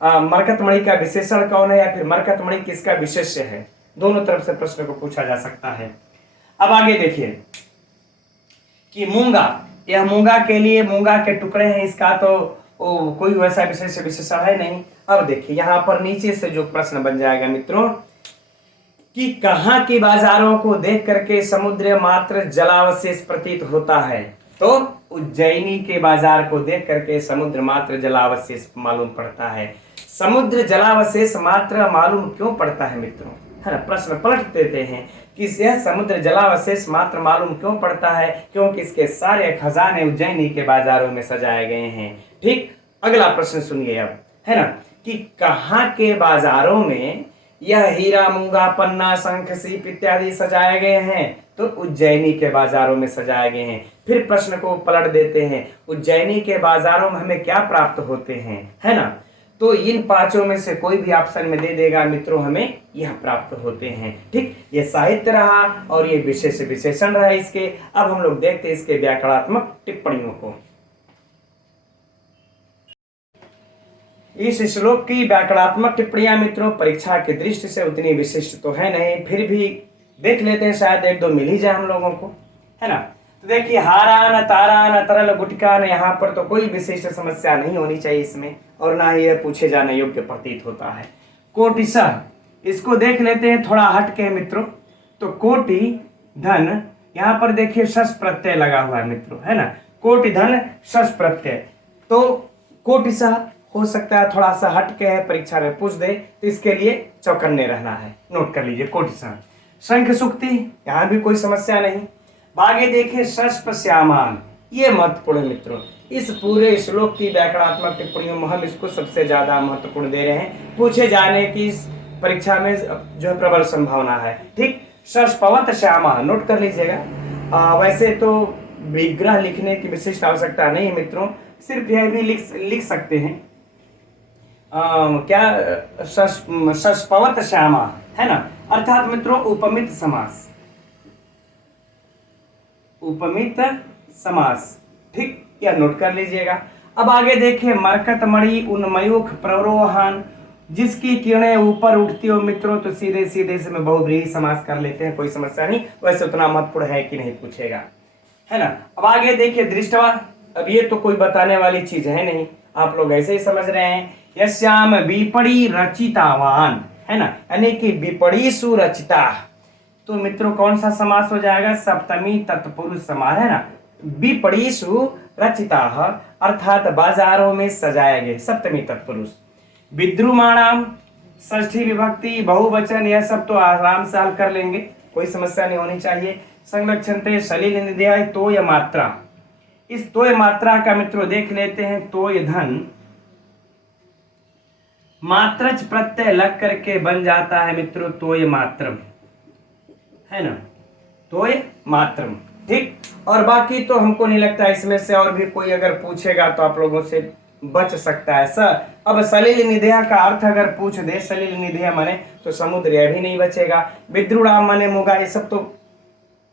मरकत मणि का विशेषण कौन है, या फिर मरकत मणि किसका विशेष्य है, दोनों तरफ से प्रश्न को पूछा जा सकता है। अब आगे देखिए, कि मूंगा, यह मूंगा के लिए मूंगा के टुकड़े हैं, इसका तो कोई वैसा विशेषण है नहीं। अब देखिए यहाँ पर नीचे से जो प्रश्न बन जाएगा मित्रों कि कहाँ की बाजारों को देख करके समुद्र मात्र जलावशेष प्रतीत होता है। तो उज्जैनी के बाजार को देख करके समुद्र मात्र जलावशेष मालूम पड़ता है। समुद्र जलावशेष मात्र मालूम क्यों पड़ता है मित्रों, है ना। प्रश्न पलट देते हैं कि यह समुद्र जलावशेष मात्र मालूम क्यों पड़ता है, क्योंकि इसके सारे खजाने उज्जैनी के बाजारों में सजाए गए हैं। ठीक, अगला प्रश्न सुनिए अब, है ना, कि कहाँ के बाजारों में यह हीरा मूंगा पन्ना शंख सीप इत्यादि सजाए गए हैं। तो उज्जैनी के बाजारों में सजाए गए हैं। फिर प्रश्न को पलट देते हैं, उज्जैनी के बाजारों में हमें क्या प्राप्त होते हैं, है ना। तो इन पांचों में से कोई भी ऑप्शन में दे देगा मित्रों, हमें यह प्राप्त होते हैं। ठीक, ये साहित्य रहा और ये विशेषण रहा इसके। अब हम लोग देखते हैं इसके व्याकरणात्मक टिप्पणियों को। इस श्लोक की व्याकरणात्मक टिप्पणियां मित्रों परीक्षा की दृष्टि से उतनी विशिष्ट तो है नहीं, फिर भी देख लेते हैं, शायद एक दो मिल ही जाए हम लोगों को, है ना। तो देखिए हारा न तारा न तरल गुटका न, यहाँ पर तो कोई विशिष्ट समस्या नहीं होनी चाहिए इसमें, और ना ही यह पूछे जाने योग्य प्रतीत होता है। कोटिशः, इसको देख लेते हैं, थोड़ा हट के मित्रों। तो कोटि धन, यहाँ पर देखिए शस प्रत्यय लगा हुआ है मित्रों, है ना। कोटि धन शस प्रत्यय, तो कोटिशः हो सकता है थोड़ा सा हट के है, परीक्षा में पूछ दे, तो इसके लिए चौकन्ने रहना है, नोट कर लीजिए कोटिशः। शंख सुक्ति, यहाँ भी कोई समस्या नहीं। आगे देखिए शस्प श्यामान, ये महत्वपूर्ण है मित्रों। इस पूरे श्लोक की व्याकरणात्मक टिप्पणियों में हम इसको सबसे ज्यादा महत्वपूर्ण दे रहे हैं, पूछे जाने की परीक्षा में जो है प्रबल संभावना है। ठीक, शस्पवत श्यामा, नोट कर लीजिएगा। वैसे तो विग्रह लिखने की विशिष्ट आवश्यकता नहीं है मित्रों, सिर्फ यह भी लिख सकते हैं क्या शस्पवत श्यामा, है ना, अर्थात मित्रों उपमित समास, उपमित समास। ठीक, यह नोट कर लीजिएगा। अब आगे देखिए मरकत मणि उन्मयुख प्रवरोहन, जिसकी किरणें ऊपर उठती हो मित्रों, तो सीधे सीधे से मैं बहुव्रीहि समास कर लेते हैं, कोई समस्या नहीं, वैसे उतना महत्वपूर्ण है कि नहीं पूछेगा, है ना। अब आगे देखिए दृष्टवा, अब ये तो कोई बताने वाली चीज है नहीं, आप लोग ऐसे ही समझ रहे हैं। यस्याम विपड़ी रचितावान, है ना, यानी कि विपड़ीसु रचिता, तो मित्रों कौन सा समास हो जाएगा, सप्तमी तत्पुरुष समास, है ना। विपड़ीसु रचिता अर्थात बाजारों में सजाए गए, सप्तमी तत्पुरुष। विद्रुमाणाम षष्ठी विभक्ति बहुवचन, यह सब तो आराम से हल कर लेंगे, कोई समस्या नहीं होनी चाहिए। संरक्षणते सलिल निध्याय तोय मात्रा, इस तोय मात्रा का मित्रों देख लेते हैं। तोय धन मात्रच प्रत्यय लग करके बन जाता है मित्रों तोय मात्रम, है ना, तोय मात्रम। ठीक, और बाकी तो हमको नहीं लगता इसमें से और भी कोई अगर पूछेगा तो आप लोगों से बच सकता है सर। अब सलिल निधेय का अर्थ अगर पूछ दे, सलिल निधेय माने तो समुद्र, यह भी नहीं बचेगा। विद्रुणाम माने मुगा, ये सब तो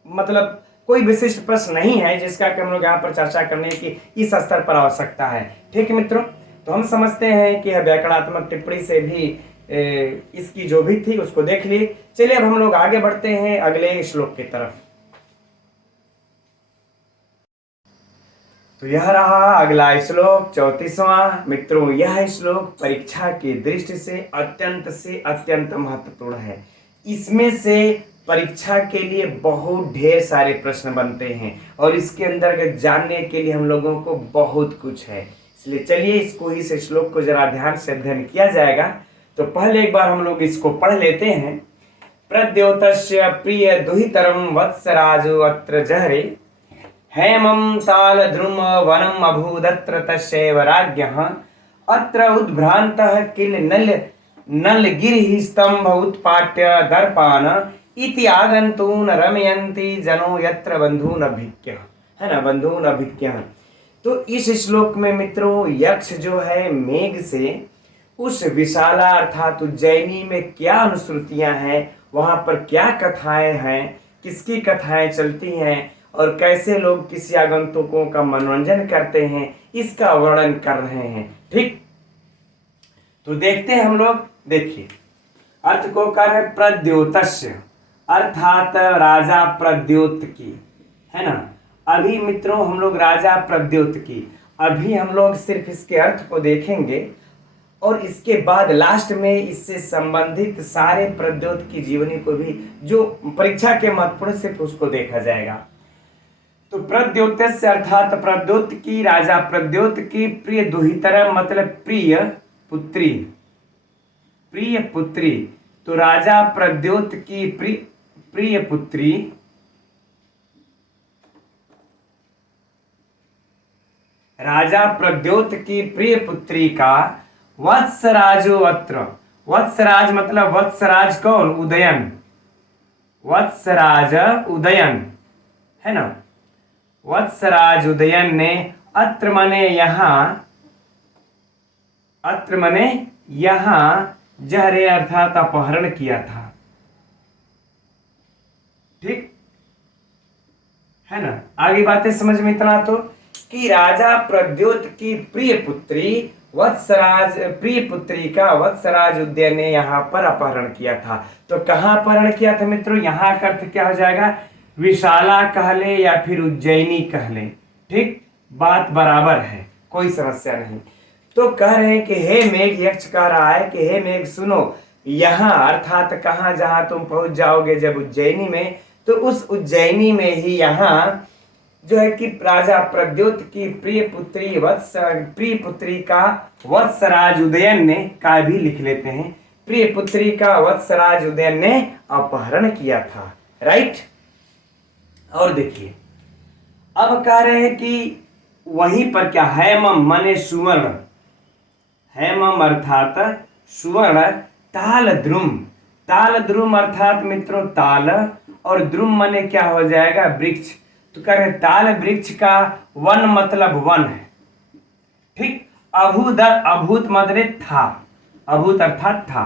मतलब कोई विशिष्ट प्रश्न नहीं है जिसका कि हम लोग यहाँ पर चर्चा करने की इस स्तर पर आवश्यकता है। ठीक है मित्रों, तो हम समझते हैं कि यह व्याकरणात्मक टिप्पणी से भी इसकी जो भी थी उसको देख लिए। चलिए अब हम लोग आगे बढ़ते हैं अगले श्लोक की तरफ। तो यह रहा अगला श्लोक 34वां। मित्रों यह श्लोक परीक्षा की दृष्टि से अत्यंत महत्वपूर्ण है। इसमें से परीक्षा के लिए बहुत ढेर सारे प्रश्न बनते हैं और इसके अंदर जानने के लिए हम लोगों को बहुत कुछ है, इसलिए चलिए इसको इस श्लोक को जरा ध्यान से अध्ययन किया जाएगा। तो पहले एक बार हम लोग इसको पढ़ लेते हैं। प्रद्योतस्य प्रिय दुहितरम वत्सराजो अत्र जहरे हेमं ताल द्रुम वनम अभूदत्र तस्यैव राज्ञः अत्र उद्भ्रान्तः किल नल गिरिः स्तंभ उत्पाट्य दर्पान इति आगन्तून रमयन्ति जनो यत्र बंधून अभिज्ञः, है ना, बंधून अभिज्ञः। तो इस श्लोक में मित्रों यक्ष जो है मेघ से उस विशाला अर्थात उज्जैनी में क्या अनुश्रुतियां हैं, वहां पर क्या कथाएं हैं, किसकी कथाएं चलती हैं और कैसे लोग किसी आगंतुकों का मनोरंजन करते हैं, इसका वर्णन कर रहे हैं। ठीक, तो देखते हैं हम लोग। देखिए अर्थ को कर है प्रद्योतस्य, अर्थात राजा प्रद्योत की, है ना, अभी मित्रों हम लोग राजा प्रद्योत की, अभी हम लोग सिर्फ इसके अर्थ को देखेंगे और इसके बाद लास्ट में इससे संबंधित सारे प्रद्योत की जीवनी को भी, जो परीक्षा के महत्वपूर्ण, सिर्फ उसको देखा जाएगा। तो प्रद्योतस्य अर्थात प्रद्योत की, राजा प्रद्योत की प्रिय दुहितरा मतलब प्रिय पुत्री, प्रिय पुत्री। तो राजा प्रद्योत की प्रिय पुत्री, राजा प्रद्योत की प्रिय पुत्री का वत्सराजो अत्र, वत्सराज मतलब वत्सराज कौन? उदयन, वत्सराज उदयन है ना। वत्सराज उदयन ने अत्र मने यहां, अत्र मने यहां जहरे अर्थात अपहरण किया था। ठीक है ना। आगे बातें समझ में इतना तो कि राजा प्रद्योत की प्रिय पुत्री वत्सराज, प्रिय पुत्री का वत्सराज उदयन ने यहाँ पर अपहरण किया था। तो कहाँ अपहरण किया था मित्रों? यहाँ का अर्थ क्या हो जाएगा? विशाला कह ले या फिर उज्जैनी कह ले, ठीक, बात बराबर है, कोई समस्या नहीं। तो कह रहे हैं कि हे मेघ, यक्ष कह रहा है कि हे मेघ सुनो, यहाँ अर्थात कहाँ, जहां तुम पहुंच जाओगे जब उज्जैनी में, तो उस उज्जैनी में ही यहाँ जो है कि राजा प्रद्योत की प्रिय पुत्री का वत्सराज उदयन ने, का भी लिख लेते हैं, प्रिय पुत्री का वत्सराज उदयन ने अपहरण किया था। राइट। और देखिए अब कह रहे हैं कि वहीं पर क्या, हेमम माने सुवर्ण, हेमम अर्थात सुवर्ण, ताल द्रुम, ताल द्रुम अर्थात मित्रों ताल, और द्रुम माने क्या हो जाएगा? वृक्ष। तो कह रहे ताल वृक्ष का वन मतलब वन है, ठीक। अभूत, अभूत मतलब था, अभूत अर्थात था।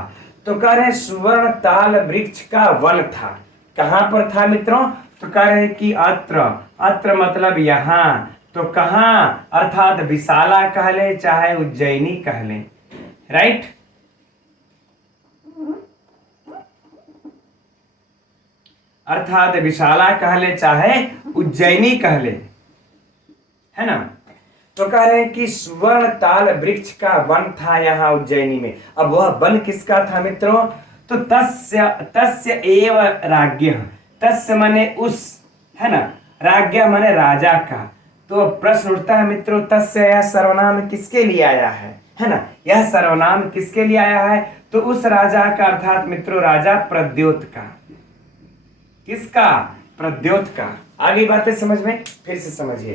तो कह रहे सुवर्ण ताल वृक्ष का वन था। कहां पर था मित्रों? तो कह रहे कि अत्र, अत्र मतलब यहां। तो कहां? अर्थात विशाला कह ले चाहे उज्जैनी कह ले। राइट। अर्थात विशाला कह ले चाहे उज्जैनी कह ले, है ना। तो कह रहे हैं कि सुवर्ण ताल वृक्ष का वन था यहाँ उज्जैनी में। अब वह वन किसका था मित्रों? तो तस्य, तस्य एव राज्ञ, तस्य माने उस, है ना, राज्ञ माने राजा का। तो प्रश्न उठता है मित्रों, तस्य यह सर्वनाम किसके लिए आया है ना, यह सर्वनाम किसके लिए आया है? तो उस राजा का, अर्थात मित्रों राजा प्रद्योत का। किसका? प्रद्योत का। आगे बातें समझ में, फिर से समझिए।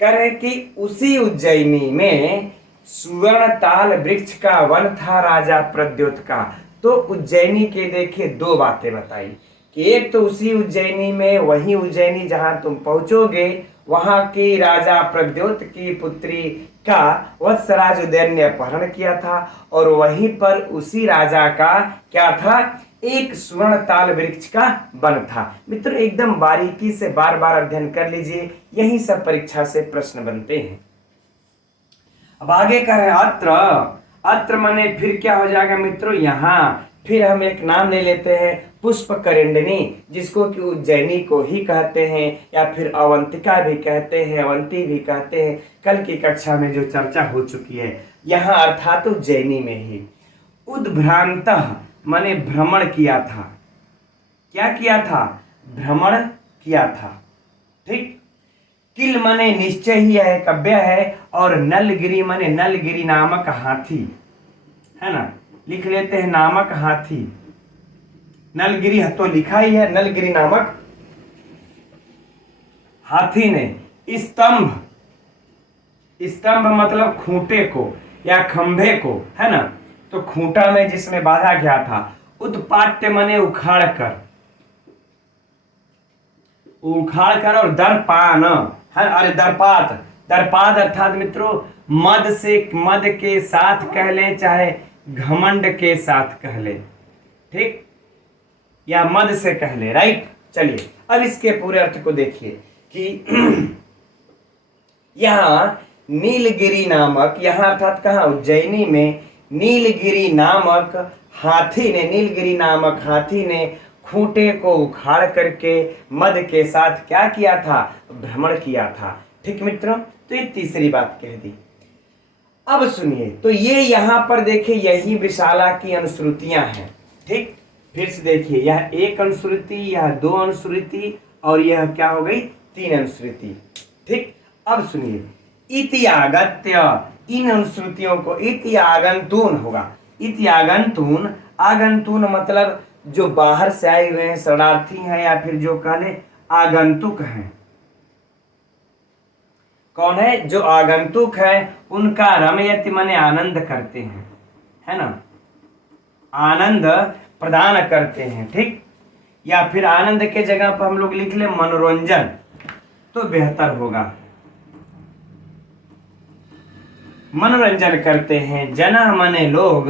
कह रहे कि उसी उज्जैनी में सुवर्ण ताल वृक्ष का वन था राजा प्रद्योत का। तो उज्जैनी के देखिए दो बातें बताई कि एक तो उसी उज्जैनी में, वही उज्जैनी जहां तुम पहुंचोगे, वहां की राजा प्रद्योत की पुत्री का वत्सराज उदयन ने अपहरण किया था, और वहीं पर उसी राजा का क्या था? एक सुवर्ण ताल वृक्ष का वन था। मित्रों एकदम बारीकी से बार बार अध्ययन कर लीजिए, यही सब परीक्षा से प्रश्न बनते हैं। अब आगे कह रहे हैं अत्र, अत्र माने फिर क्या हो जाएगा मित्रों? यहाँ। फिर हम एक नाम ले लेते हैं पुष्पकरिंदिनी, जिसको कि उज्जैनी को ही कहते हैं, या फिर अवंतिका भी कहते हैं, अवंती भी कहते हैं। कल की कक्षा में जो चर्चा हो चुकी है, यहाँ अर्थात उज्जैनी में ही। उद्भ्रांतः माने भ्रमण किया था। क्या किया था? भ्रमण किया था, ठीक। किल माने निश्चय ही है, कव्य है, और नलगिरी माने नलगिरी नामक हाथी, है ना, लिख लेते हैं नामक हाथी। नलगिरी तो लिखा ही है, नलगिरी नामक हाथी ने स्तंभ, स्तंभ मतलब खूंटे को या खंभे को, है ना, तो खूंटा में जिसमें बांधा गया था। उत्पाट्य माने उखाड़ कर, उखाड़ कर, और दर्पान है, अरे दर्पात, दर्पात अर्थात मित्रों मद से, मद के साथ कह ले चाहे घमंड के साथ कह ले, ठीक, या मद से कह ले। राइट। चलिए अब इसके पूरे अर्थ को देखिए कि यहाँ नीलगिरी नामक, यहाँ अर्थात कहाँ? उज्जैनी में नीलगिरी नामक हाथी ने, नीलगिरी नामक हाथी ने खूंटे को उखाड़ करके मद के साथ क्या किया था, भ्रमण किया था। ठीक मित्रों, तो ये तीसरी बात कह दी। अब सुनिए, तो ये यहां पर देखिए यही विशाला की अनुश्रुतियां हैं। ठीक, फिर से देखिए, यह एक अनुश्रुति, यह दो अनुश्रुति, और यह क्या हो गई, तीन अनुश्रुति। ठीक, अब सुनिए, इति आगत्य, इन अनुश्रुतियों को इति आगंतून होगा। इति आगंतून, आगंतून मतलब जो बाहर से आए हुए हैं, शरणार्थी हैं, या फिर जो कहले आगंतुक हैं। कौन है, जो आगंतुक है, उनका रमयति माने आनंद करते हैं, है ना, आनंद प्रदान करते हैं। ठीक, या फिर आनंद के जगह पर हम लोग लिख ले मनोरंजन, तो बेहतर होगा। मनोरंजन करते हैं। जना मने लोग,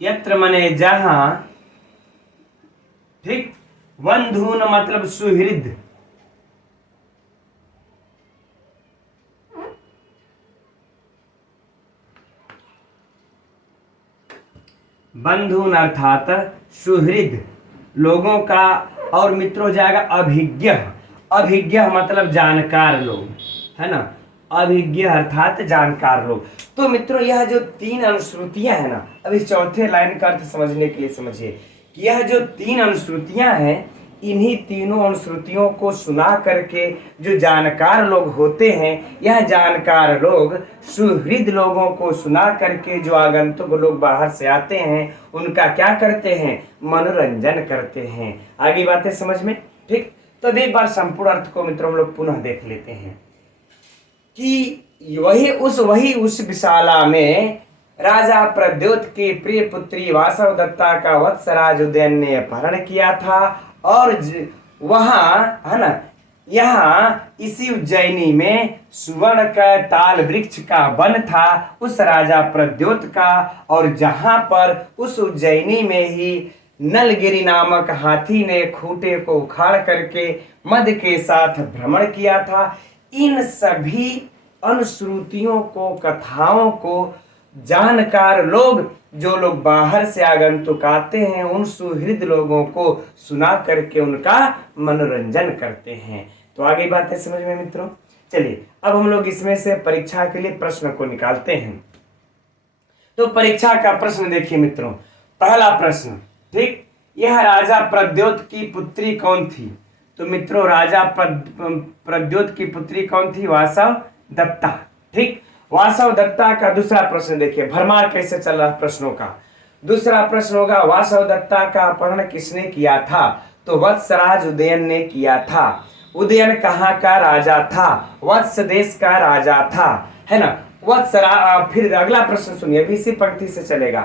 यत्र मने जहां। ठीक, बंधुन मतलब सुहृद, बंधुन अर्थात सुहृद लोगों का, और मित्रों जाएगा अभिज्ञ। अभिज्ञ मतलब जानकार लोग, है ना, अभिज्ञ अर्थात जानकार लोग। तो मित्रों यह जो तीन अनुश्रुतियां है ना, अब इस चौथे लाइन का अर्थ समझने के लिए समझिए कि यह जो तीन अनुश्रुतियां हैं, इन्हीं तीनों अनुश्रुतियों को सुना करके जो जानकार लोग होते हैं, यह जानकार लोग सुहृद लोगों को सुना करके जो आगंतुक लोग बाहर से आते हैं, उनका क्या करते हैं, मनोरंजन करते हैं। आगे बातें समझ में। ठीक, तो एक बार संपूर्ण अर्थ को मित्रों हम लोग पुनः देख लेते हैं कि वही उस विशाला में राजा प्रद्योत की प्रिय पुत्री वासव दत्ता का वत्सराज उदयन ने अपहरण किया था, और वहां, है ना, यहाँ इसी उज्जैनी में सुवर्ण का ताल वृक्ष का वन था उस राजा प्रद्योत का, और जहां पर उस उज्जैनी में ही नलगिरी नामक हाथी ने खूंटे को उखाड़ करके मद के साथ भ्रमण किया था। इन सभी अनुश्रुतियों को, कथाओं को जानकार लोग, जो लोग बाहर से आगंतुक आते हैं, उन सुहृद लोगों को सुना करके उनका मनोरंजन करते हैं। तो आगे बातें समझ में मित्रों। चलिए अब हम लोग इसमें से परीक्षा के लिए प्रश्न को निकालते हैं। तो परीक्षा का प्रश्न देखिए मित्रों, पहला प्रश्न। ठीक, यह राजा प्रद्योत की पुत्री कौन थी? तो मित्रों राजा प्रद्योत की पुत्री कौन थी? वासव दत्ता। ठीक, वासव दत्ता का दूसरा प्रश्न देखिए, भरमार कैसे चल रहा प्रश्नों का। दूसरा प्रश्न होगा, वासव दत्ता का अपहरण किसने किया था? तो वत्सराज उदयन ने किया था। उदयन कहाँ का राजा था? वत्स देश का राजा था, है ना। फिर अगला प्रश्न सुनिए, अभी इसी पंक्ति से चलेगा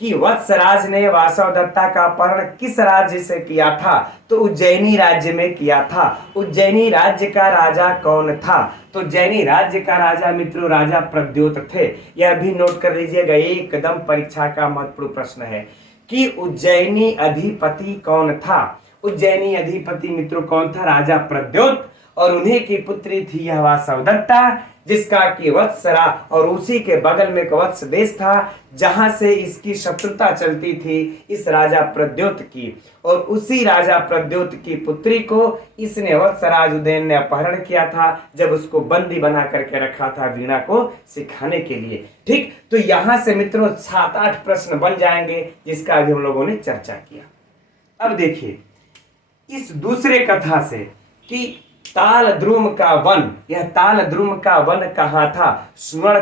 कि वत्सराज ने वासव दत्ता का अपहरण किस राज्य से किया था? तो उज्जैनी राज्य में किया था। उज्जैनी राज्य का राजा कौन था? तो उज्जैनी राज्य का राजा मित्रों राजा प्रद्योत थे। यह भी नोट कर लीजिएगा, एकदम परीक्षा का महत्वपूर्ण प्रश्न है कि उज्जैनी अधिपति कौन था? उज्जैनी अधिपति मित्रों कौन था? राजा प्रद्योत, और उन्हीं की पुत्री थी यह वासव दत्ता, जिसका कि वत्सरा, और उसी के बगल में वत्स देश था जहां से इसकी शत्रुता चलती थी इस राजा प्रद्योत की, और उसी राजा प्रद्योत की पुत्री को इसने वत्सराज उदयन ने अपहरण किया था, जब उसको बंदी बना करके रखा था वीणा को सिखाने के लिए। ठीक, तो यहां से मित्रों 7-8 प्रश्न बन जाएंगे जिसका अभी हम लोगों ने चर्चा किया। अब देखिए इस दूसरे कथा से कि ताल द्रुम का वन, यह ताल द्रुम का वन कहाँ था? सुवर्ण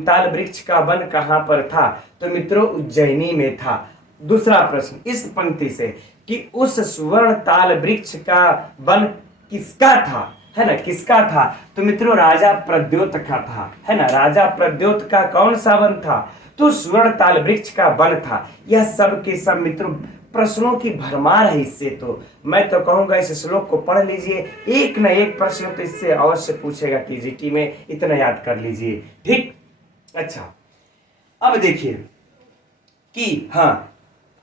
ताल वृक्ष का वन कहाँ पर था? तो मित्रों उज्जैनी में था। दूसरा प्रश्न इस पंक्ति से कि उस सुवर्ण ताल वृक्ष का वन किसका था, है ना, किसका था? तो मित्रों राजा प्रद्योत का था, है ना। राजा प्रद्योत का कौन सा वन था? तो सुवर्ण ताल वृक्ष का वन था। यह सब के सब मित्रों प्रश्नों की भरमार है। इससे तो मैं तो कहूंगा इस श्लोक को पढ़ लीजिए, एक न एक प्रश्न तो इससे अवश्य पूछेगा टीजीटी में, इतना याद कर लीजिए। ठीक, अच्छा अब देखिए कि हाँ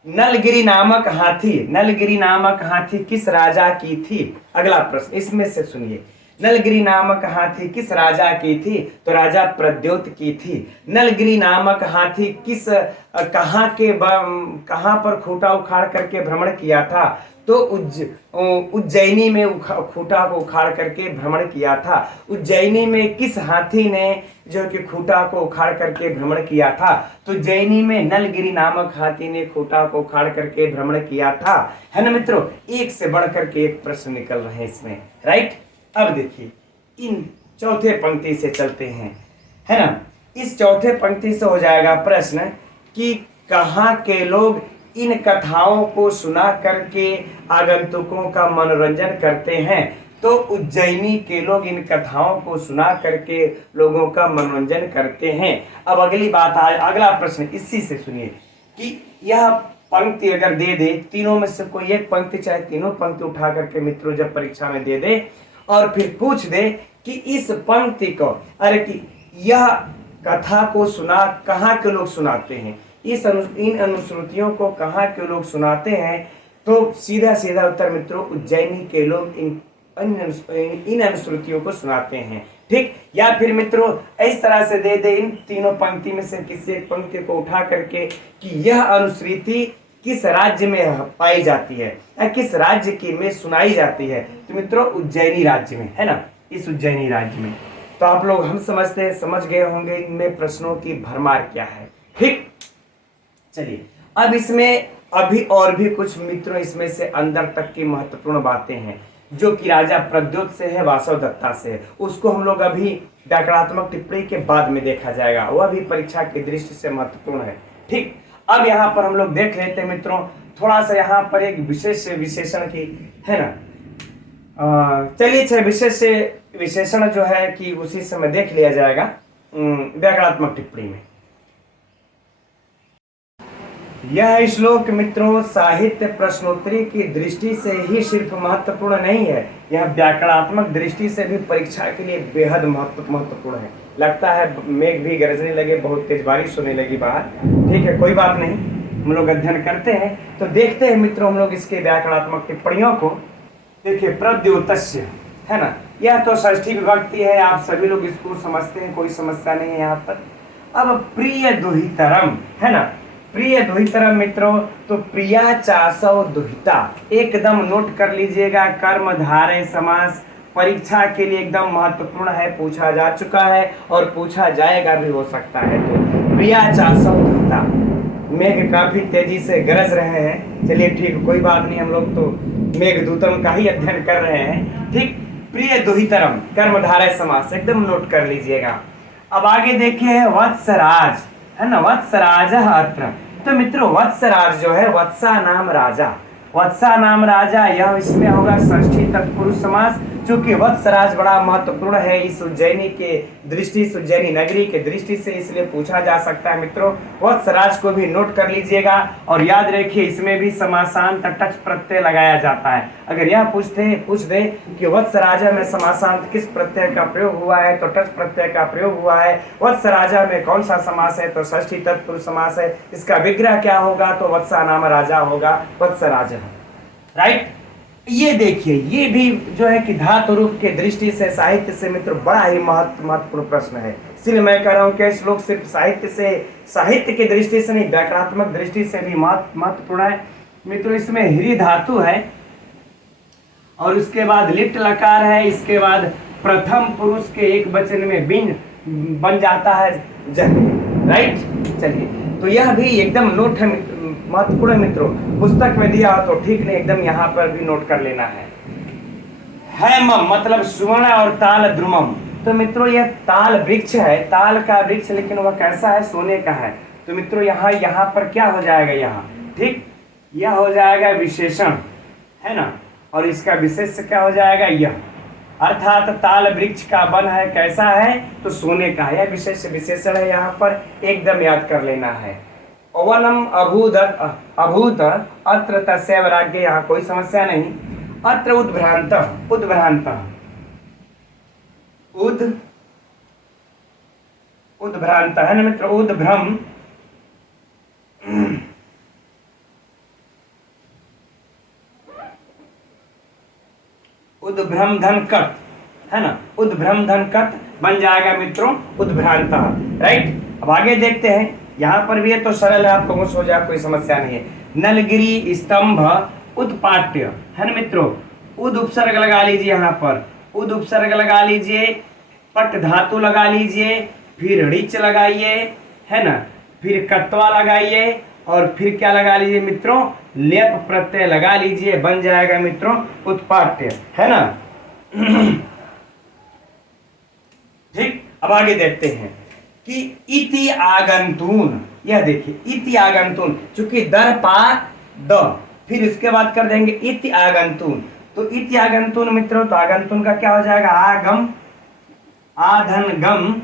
नलगिरी नामक हाथी, नलगिरी नामक हाथी किस राजा की थी? अगला प्रश्न इसमें से सुनिए, नलगिरी नामक हाथी किस राजा की थी? तो राजा प्रद्योत की थी। नलगिरी नामक हाथी किस कहाँ पर खूंटा उखाड़ करके भ्रमण किया था? तो उज्जैनी में खूंटा को उखाड़ करके भ्रमण किया था। उज्जैनी में किस हाथी ने जो कि खूंटा को उखाड़ करके भ्रमण किया था? तो उज्जैनी में नलगिरी नामक हाथी ने खूंटा को उखाड़ करके भ्रमण किया था। है ना मित्रों, एक से बढ़कर के एक प्रश्न निकल रहे हैं इसमें, राइट। अब देखिए इन चौथे पंक्ति से चलते हैं, है ना। इस चौथे पंक्ति से हो जाएगा प्रश्न कि कहाँ के लोग इन कथाओं को सुना करके आगंतुकों का मनोरंजन करते हैं? तो उज्जैनी के लोग इन कथाओं को सुना करके लोगों का मनोरंजन करते हैं। अब अगली बात आए, अगला प्रश्न इसी से सुनिए कि यह पंक्ति अगर दे दे, तीनों में से कोई एक पंक्ति चाहे तीनों पंक्ति उठा करके मित्रों जब परीक्षा में दे दे और फिर पूछ दे कि इस पंक्ति को, अरे कि यह कथा को सुना कहाँ के लोग सुनाते हैं, इन अनुश्रुतियों को कहाँ के लोग सुनाते हैं? तो सीधा सीधा उत्तर मित्रों उज्जैनी के लोग इन अनुश्रुतियों को सुनाते हैं, ठीक। या फिर मित्रों इस तरह से दे दे इन तीनों पंक्ति में से किसी एक पंक्ति को उठा करके कि यह अनुश्रुति किस राज्य में पाई जाती है या किस राज्य की में सुनाई जाती है? तो मित्रों उज्जैनी राज्य में, है ना, इस उज्जैनी राज्य में। तो आप लोग हम समझते हैं, समझ गए होंगे इनमें प्रश्नों की भरमार क्या है, ठीक। चलिए अब इसमें अभी और भी कुछ मित्रों इसमें से अंदर तक की महत्वपूर्ण बातें हैं जो कि राजा प्रद्योत से है, वासवदत्ता से है। उसको हम लोग अभी व्याकरणात्मक टिप्पणी के बाद में देखा जाएगा, वह भी परीक्षा की दृष्टि से महत्वपूर्ण है, ठीक। अब यहाँ पर हम लोग देख लेते हैं मित्रों थोड़ा सा यहाँ पर एक विशेष विशेषण की, है ना। चलिए विशेष विशेषण जो है कि उसी समय देख लिया जाएगा व्याकरणात्मक टिप्पणी में। यह श्लोक मित्रों साहित्य प्रश्नोत्तरी की दृष्टि से ही सिर्फ महत्वपूर्ण नहीं है, यह व्याकरणात्मक दृष्टि से भी परीक्षा के लिए बेहद महत्वपूर्ण है। लगता है मेघ भी गरजने लगे, बहुत तेज बारिश होने लगी बाहर, ठीक है, कोई बात नहीं, हम लोग अध्ययन करते हैं। तो देखते हैं मित्रों हम लोग इसके व्याकरणात्मक टिप्पणियों को। देखिए प्रद्योतस्य, है ना, यह तो षष्ठी विभक्ति है, आप सभी लोग इसको समझते हैं, कोई समस्या नहीं है यहाँ पर। अब प्रिय दुहितरम, है ना, प्रिय दुहितरम मित्रों, तो प्रिया चासौ दुहिता एकदम नोट कर लीजिएगा, कर्मधारय समास परीक्षा के लिए एकदम महत्वपूर्ण है, पूछा जा चुका है और पूछा जाएगा भी हो सकता है। तो प्रिया चासौ दुहिता, मेघ काफी तेजी से गरज रहे हैं, चलिए ठीक, कोई बात नहीं, हम लोग तो मेघदूतम का ही अध्ययन कर रहे हैं, ठीक। प्रिय दुहितरम कर्मधारय समास एकदम नोट कर लीजिएगा। अब आगे देखिए वत्सराज, है ना, वत्सराज अत्र, तो मित्रों वत्सराज जो है वत्सा नाम राजा, वत्सा नाम राजा, यह इसमें होगा षष्ठी तत्पुरुष समास। चूंकि वत्सराज बड़ा महत्वपूर्ण है इस उज्जैनी के दृष्टि, इस उज्जैनी नगरी के दृष्टि से, इसलिए पूछा जा सकता है मित्रों। वत्सराज को भी नोट कर लीजिएगा और याद रखिए इसमें भी समासांत टच प्रत्यय लगाया जाता है। अगर यह पूछ दे कि वत्सराजा में समासांत किस प्रत्यय का प्रयोग हुआ है, तो टच प्रत्यय का प्रयोग हुआ है। वत्सराजा में कौन सा समास है, तो षष्ठी तत्पुरुष समास है। इसका विग्रह क्या होगा, तो वत्सा नाम राजा होगा, वत्सराजा, राइट। ये देखिए ये भी जो है कि धातु रूप के दृष्टि से साहित्य से मित्र बड़ा ही महत्वपूर्ण प्रश्न है, इसलिए मैं कह रहा हूँ कि श्लोक सिर्फ साहित्य की दृष्टि से नहीं, व्याकरणात्मक दृष्टि से भी महत्वपूर्ण है मित्रों। इसमें ह्री धातु है और उसके बाद लिट लकार है, इसके बाद प्रथम पुरुष के एक वचन में बिन बन जाता है जन, राइट। चलिए तो यह भी एकदम नोट है महत्वपूर्ण मित्रों, पुस्तक में दिया हो तो ठीक नहीं, एकदम यहाँ पर भी नोट कर लेना है। हेमम मतलब सुवर्ण और ताल द्रुमम, तो मित्रों यह ताल वृक्ष है, ताल का वृक्ष, लेकिन वह कैसा है, सोने का है। तो मित्रों यहाँ पर क्या हो जाएगा, यहाँ ठीक, यह हो जाएगा विशेषण, है ना, और इसका विशेष क्या हो जाएगा, यह, अर्थात ताल वृक्ष का वन है, कैसा है, तो सोने का है, यह विशेषण है, यहाँ पर एकदम याद कर लेना है। वनम अभूत अत्र तस्यैव राज्ञे, यहाँ कोई समस्या नहीं। अत्र उद्भ्रांत उद्भ्रांत है ना मित्र, उद्भ्रम, उद्भ्रम धन कट, है ना, उद्भ्रम धन कत बन जाएगा मित्रों उद्भ्रांत। राइट, अब आगे देखते हैं, यहाँ पर भी है तो सरल है, आपको हो जाए कोई समस्या नहीं है। नलगिरी स्तंभ उत्पाट्य, है ना मित्रों, उद उपसर्ग लगा लीजिए, यहाँ पर उद उपसर्ग लगा लीजिए, पट धातु लगा लीजिए, फिर ऋच लगाइए, है ना, फिर कत्वा लगाइए और फिर क्या लगा लीजिए मित्रों, लेप प्रत्यय लगा लीजिए, बन जाएगा मित्रों उत्पाट्य, है ना। ठीक, अब आगे देखते हैं कि इति आगंतुन, यह देखिए इति आगंतुन, चूंकि दर पा द, फिर इसके बाद कर देंगे इति आगंतुन, तो इति आगंतुन मित्रों, तो आगंतुन का क्या हो जाएगा, आगम, आधन गम,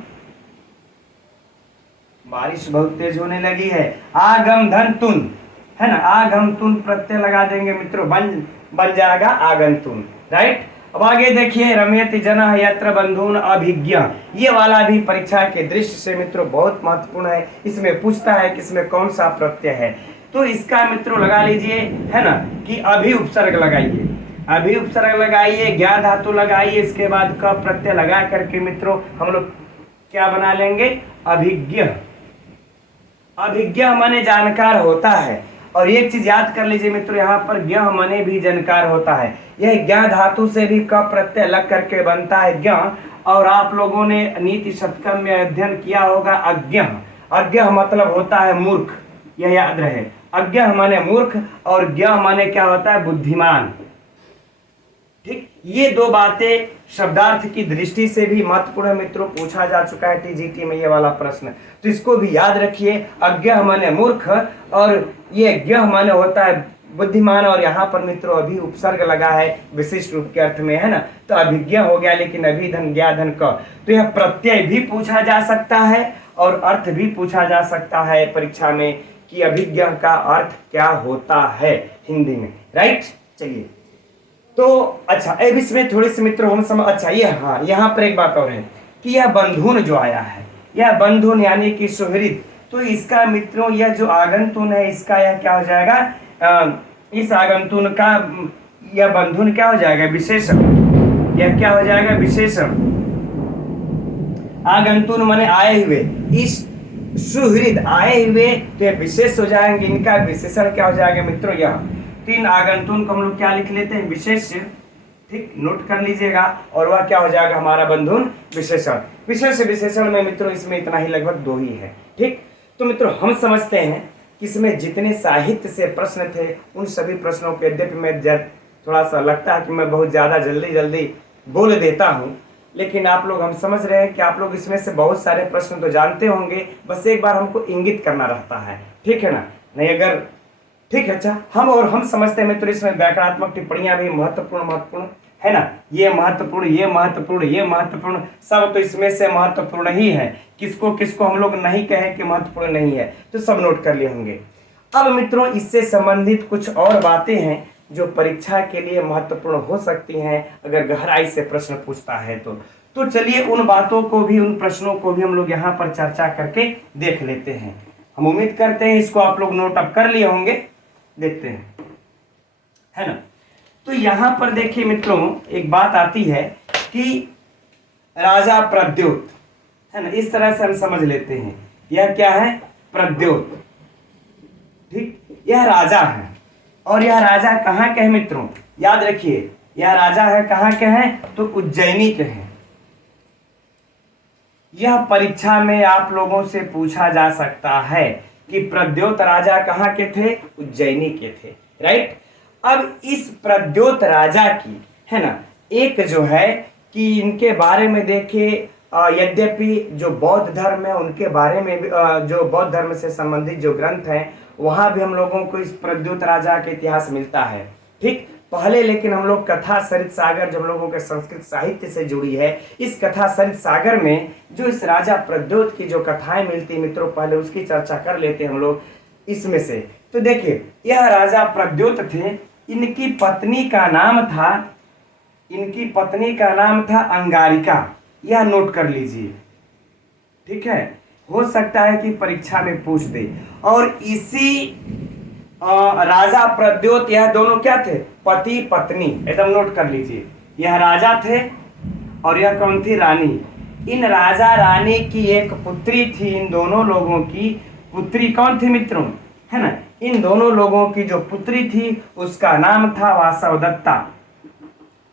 बारिश बहुत तेज होने लगी है, आगम धन तुन, है ना, आगम तुन प्रत्यय लगा देंगे मित्रों, बन जाएगा आगंतुन। राइट, अब आगे देखिए, रमयति जनः यत्र बंधुन अभिज्ञ, ये वाला भी परीक्षा के दृष्टि से मित्रों बहुत महत्वपूर्ण है, इसमें पूछता है कि इसमें कौन सा प्रत्यय है, तो इसका मित्रों लगा लीजिए, है ना, कि अभि उपसर्ग लगाइए, अभि उपसर्ग लगाइए, ज्ञा धातु लगाइए, इसके बाद क प्रत्यय लगा करके मित्रों हम लोग क्या बना लेंगे, अभिज्ञ। अभिज्ञ माने जानकार होता है, और एक चीज याद कर लीजिए मित्रों, यहाँ पर ज्ञ माने भी जानकार होता है, यह ज्ञ धातु से भी क प्रत्यय लग करके बनता है ज्ञ, और आप लोगों ने नीति शतकम में अध्ययन किया होगा अज्ञ, अज्ञ मतलब होता है मूर्ख, यह याद रहे, अज्ञ माने मूर्ख और ज्ञ माने क्या होता है, बुद्धिमान। ठीक, ये दो बातें शब्दार्थ की दृष्टि से भी महत्वपूर्ण मित्रों, पूछा जा चुका है टीजीटी में ये वाला प्रश्न, तो इसको भी याद रखिए, अज्ञ माने मूर्ख और ये ज्ञ माने होता है बुद्धिमान, और यहाँ पर मित्रों अभी उपसर्ग लगा है विशिष्ट रूप के अर्थ में, है ना, तो अभिज्ञ हो गया, लेकिन अभी धन ज्ञा धन क, तो यह प्रत्यय भी पूछा जा सकता है और अर्थ भी पूछा जा सकता है परीक्षा में कि अभिज्ञ का अर्थ क्या होता है हिंदी में। राइट, चलिए, तो अच्छा अब इसमें थोड़ी सी मित्रों हम समझ, अच्छा ये, हाँ यहाँ पर एक बात और है कि यह बंधुन जो आया है, यह बंधुन यानी कि सुहृद, तो इसका मित्रों यह जो आगंतुन है इसका यह क्या हो जाएगा, इस आगंतुन का यह बंधुन क्या हो जाएगा, विशेषण, यह क्या हो जाएगा, विशेषण। आगंतुन माने आए हुए, इस सुहृद आए हुए, तो यह विशेष हो जाएंगे, इनका विशेषण क्या हो जाएगा मित्रों, यह तीन आगंतुन को हम लोग क्या लिख लेते हैं, विशेष। ठीक, नोट कर लीजिएगा, और वह क्या हो जाएगा हमारा बंधुन विशेषण। विशेष विशेषण में मित्रों इसमें इतना ही लगभग दो ही है। ठीक, तो मित्रों हम समझते हैं कि इसमें जितने साहित्य से प्रश्न थे उन सभी प्रश्नों के, यद्यपि मैं थोड़ा सा लगता है कि मैं बहुत ज़्यादा जल्दी बोल देता हूँ, लेकिन आप लोग, हम समझ रहे हैं कि आप लोग इसमें से बहुत सारे प्रश्न तो जानते होंगे, बस एक बार हमको इंगित करना रहता है। ठीक है ना, नहीं अगर ठीक है, अच्छा हम समझते हैं मित्रों इसमें व्याकरणात्मक टिप्पणियां भी महत्वपूर्ण है ना, ये महत्वपूर्ण, ये महत्वपूर्ण, ये महत्वपूर्ण, सब तो इसमें से महत्वपूर्ण ही है, किसको किसको हम लोग नहीं कहें कि महत्वपूर्ण नहीं है, तो सब नोट कर लिए होंगे। अब मित्रों इससे संबंधित कुछ और बातें हैं जो परीक्षा के लिए महत्वपूर्ण हो सकती हैं अगर गहराई से प्रश्न पूछता है तो चलिए उन बातों को भी, उन प्रश्नों को भी हम लोग यहाँ पर चर्चा करके देख लेते हैं। हम उम्मीद करते हैं इसको आप लोग नोट अप कर लिए होंगे, देखते हैं, है ना। तो यहाँ पर देखिए मित्रों एक बात आती है कि राजा प्रद्योत, है ना, इस तरह से हम समझ लेते हैं, यह क्या है, प्रद्योत। ठीक, यह राजा है, और यह राजा कहाँ के है मित्रों, याद रखिए यह राजा है कहाँ के हैं, तो उज्जैनी के हैं। यह परीक्षा में आप लोगों से पूछा जा सकता है कि प्रद्योत राजा कहाँ के थे, उज्जैनी के थे। राइट, अब इस प्रद्योत राजा की, है ना, एक जो है कि इनके बारे में देखिए, यद्यपि जो बौद्ध धर्म है उनके बारे में भी, जो बौद्ध धर्म से संबंधित जो ग्रंथ हैं वहाँ भी हम लोगों को इस प्रद्योत राजा के इतिहास मिलता है। ठीक, पहले लेकिन हम लोग कथा सरित सागर जो हम लोगों के संस्कृत साहित्य से जुड़ी है, इस कथा सरित सागर में जो इस राजा प्रद्योत की जो कथाएं मिलती मित्रों, पहले उसकी चर्चा कर लेते हैं हम लोग इसमें से। तो देखिए यह राजा प्रद्योत थे, इनकी पत्नी का नाम था अंगारिका, यह नोट कर लीजिए। ठीक है, हो सकता है कि परीक्षा में पूछ दे। और इसी राजा प्रद्योत, यह दोनों क्या थे, पति पत्नी, एकदम नोट कर लीजिए। यह राजा थे और यह कौन थी? रानी। इन राजा रानी की एक पुत्री थी। इन दोनों लोगों की पुत्री कौन थी मित्रों? है ना, इन दोनों लोगों की जो पुत्री थी उसका नाम था वासवदत्ता।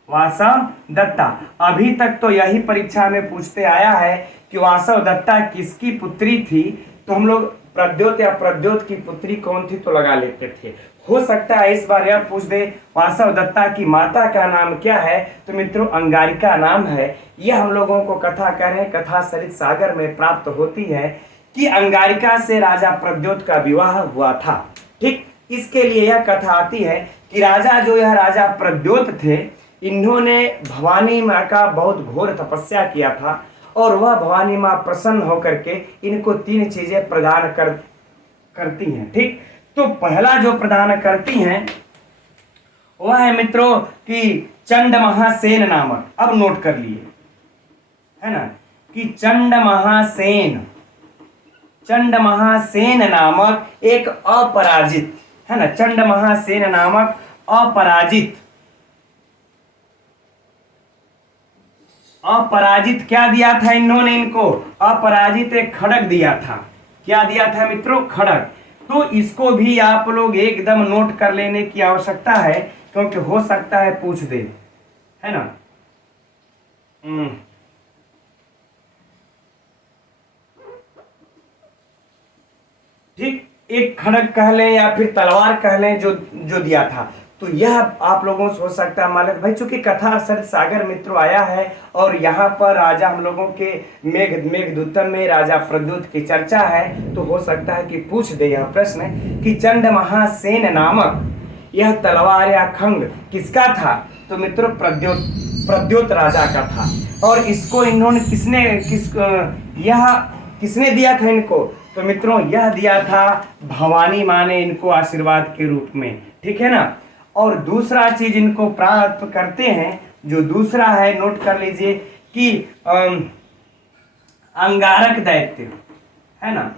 वासवदत्ता। अभी तक तो यही परीक्षा में पूछते आया है कि वासवदत्ता किसकी पुत्री थी, तो हम लोग प्रद्योत या प्रद्योत की पुत्री कौन थी तो लगा लेते थे। हो सकता है इस बार यह पूछ दे वासवदत्ता की माता का नाम क्या है, तो मित्रों अंगारिका नाम है। यह हम लोगों को कथा कह रहे हैं, कथा सरित सागर में प्राप्त होती है कि अंगारिका से राजा प्रद्योत का विवाह हुआ था। ठीक, इसके लिए यह कथा आती है कि यह राजा प्रद्योत थे, इन्होंने भवानी माँ का बहुत घोर तपस्या किया था और वह भवानी माँ प्रसन्न होकर के इनको 3 चीजें प्रदान करती हैं। ठीक, तो पहला जो प्रदान करती हैं वह है मित्रों कि चंड महासेन नामक, अब नोट कर लिए, है ना, कि चंड महासेन नामक एक अपराजित, है ना, चंड महासेन नामक अपराजित क्या दिया था इन्होंने? इनको अपराजित एक खड़ग दिया था। क्या दिया था मित्रों? खड़ग। तो इसको भी आप लोग एकदम नोट कर लेने की आवश्यकता है, क्योंकि हो सकता है पूछ दे, है ना। ठीक, एक खड़ग कह लें या फिर तलवार कह लें जो दिया था। तो यह आप लोगों से हो सकता है मालूम भाई, चूंकि कथा सरित सागर मित्रों आया है और यहाँ पर राजा हम लोगों के मेघदूतम में राजा प्रद्योत की चर्चा है, तो हो सकता है कि पूछ दे यह प्रश्न कि चंड महासेन नामक यह तलवार या खंग किसका था? तो मित्रों प्रद्योत राजा का था। और इसको इन्होंने किसने दिया था इनको? तो मित्रों यह दिया था भवानी माँ ने इनको आशीर्वाद के रूप में। ठीक है ना। और दूसरा चीज इनको प्राप्त करते हैं, जो दूसरा है नोट कर लीजिए कि अंगारक दैत्य, है ना,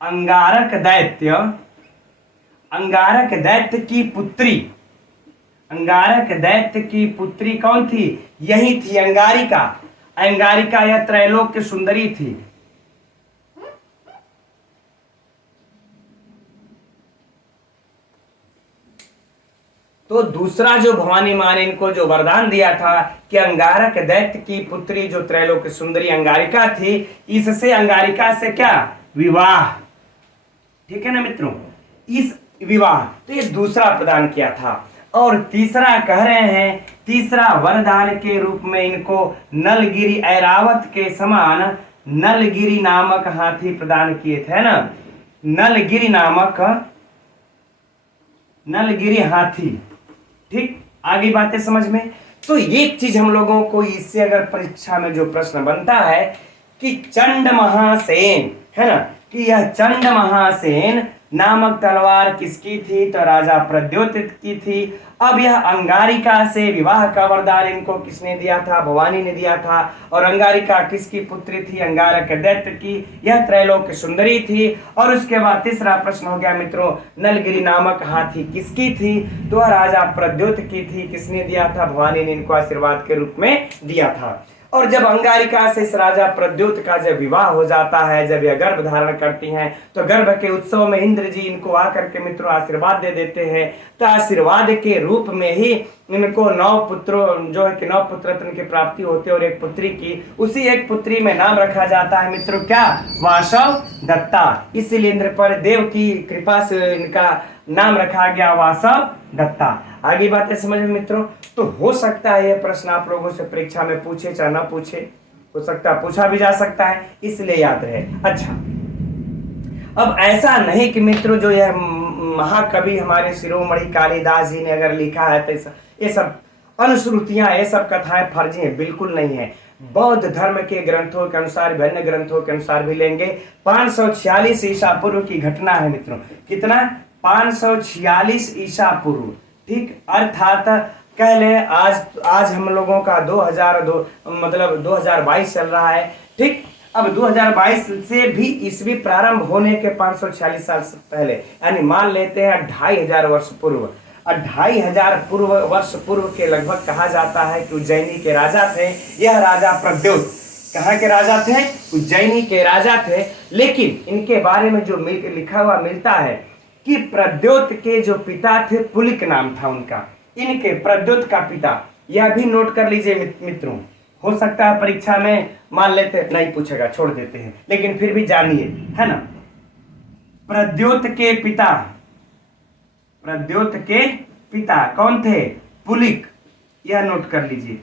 अंगारक दैत्य की पुत्री कौन थी? यही थी अंगारिका। अंगारिका यह त्रैलोक्य सुंदरी थी। तो दूसरा जो भवानी माँ ने इनको जो वरदान दिया था कि अंगारक दैत्य की पुत्री जो त्रैलोक्य सुंदरी अंगारिका थी, इससे अंगारिका से क्या? विवाह। ठीक है ना मित्रों, इस विवाह, तो ये दूसरा प्रदान किया था। और तीसरा कह रहे हैं, तीसरा वरदान के रूप में इनको नलगिरी ऐरावत के समान नलगिरी नामक हाथी प्रदान किए थे ना, नलगिरी हाथी। ठीक, आगे बातें समझ में। तो एक चीज हम लोगों को इससे अगर परीक्षा में जो प्रश्न बनता है कि चंड महासेन, है ना, कि यह चंड महासेन नामक तलवार किसकी थी? तो राजा प्रद्योत की थी। अब यह अंगारिका से विवाह का वरदान इनको किसने दिया था? भवानी ने दिया था। और अंगारिका किसकी पुत्री थी? अंगारक दैत्य की। यह त्रैलोक्य सुंदरी थी। और उसके बाद तीसरा प्रश्न हो गया मित्रों, नलगिरी नामक हाथी किसकी थी? तो राजा प्रद्योत की थी। किसने दिया था? भवानी ने इनको आशीर्वाद के रूप में दिया था। और जब अंगारिका से इस राजा प्रद्योत का जब विवाह हो जाता है, जब यह गर्भ धारण करती हैं, तो गर्भ के उत्सव में इंद्र जी इनको आकर के मित्रों आशीर्वाद दे देते हैं। तो आशीर्वाद के रूप में ही इनको 9 पुत्रों जो है कि 9 पुत्र रत्न की प्राप्ति होती है और एक पुत्री की, उसी एक पुत्री में नाम रखा जाता है मित्रों क्या? वासवदत्ता। इसीलिए इंद्र पर देव की कृपा से इनका नाम रखा गया वासवदत्ता। आगे बातें समझ में मित्रों। तो हो सकता है यह प्रश्न आप लोगों से परीक्षा में पूछे चाहे ना पूछे, हो सकता है पूछा भी जा सकता है, इसलिए याद रहे। अच्छा, अब ऐसा नहीं कि मित्रों जो यह महाकवि हमारे शिरोमणि कालिदास जी ने अगर लिखा है तो ये सब अनुश्रुतियां, ये सब कथाएं फर्जी हैं, बिल्कुल नहीं है। बौद्ध धर्म के ग्रंथों के अनुसार, अन्य ग्रंथों के अनुसार भी लेंगे, 546 ईसा पूर्व की घटना है मित्रों। कितना? 546 ईसा पूर्व। ठीक, अर्थात कह ले आज हम लोगों का 2022 चल रहा है। ठीक, अब 2022 से भी ईस्वी प्रारंभ होने के 546 साल पहले, यानी मान लेते हैं 2500 वर्ष पूर्व। 2500 वर्ष पूर्व के लगभग कहा जाता है कि उज्जैनी के राजा थे। यह राजा प्रद्योत कहाँ के राजा थे? उज्जैनी के राजा थे। लेकिन इनके बारे में जो लिखा हुआ मिलता है कि प्रद्योत के जो पिता थे पुलिक नाम था उनका, इनके प्रद्योत का पिता, यह भी नोट कर लीजिए मित्रों। हो सकता है परीक्षा में मान लेते नहीं पूछेगा, छोड़ देते हैं, लेकिन फिर भी जानिए, है ना। प्रद्योत के पिता कौन थे? पुलिक, यह नोट कर लीजिए,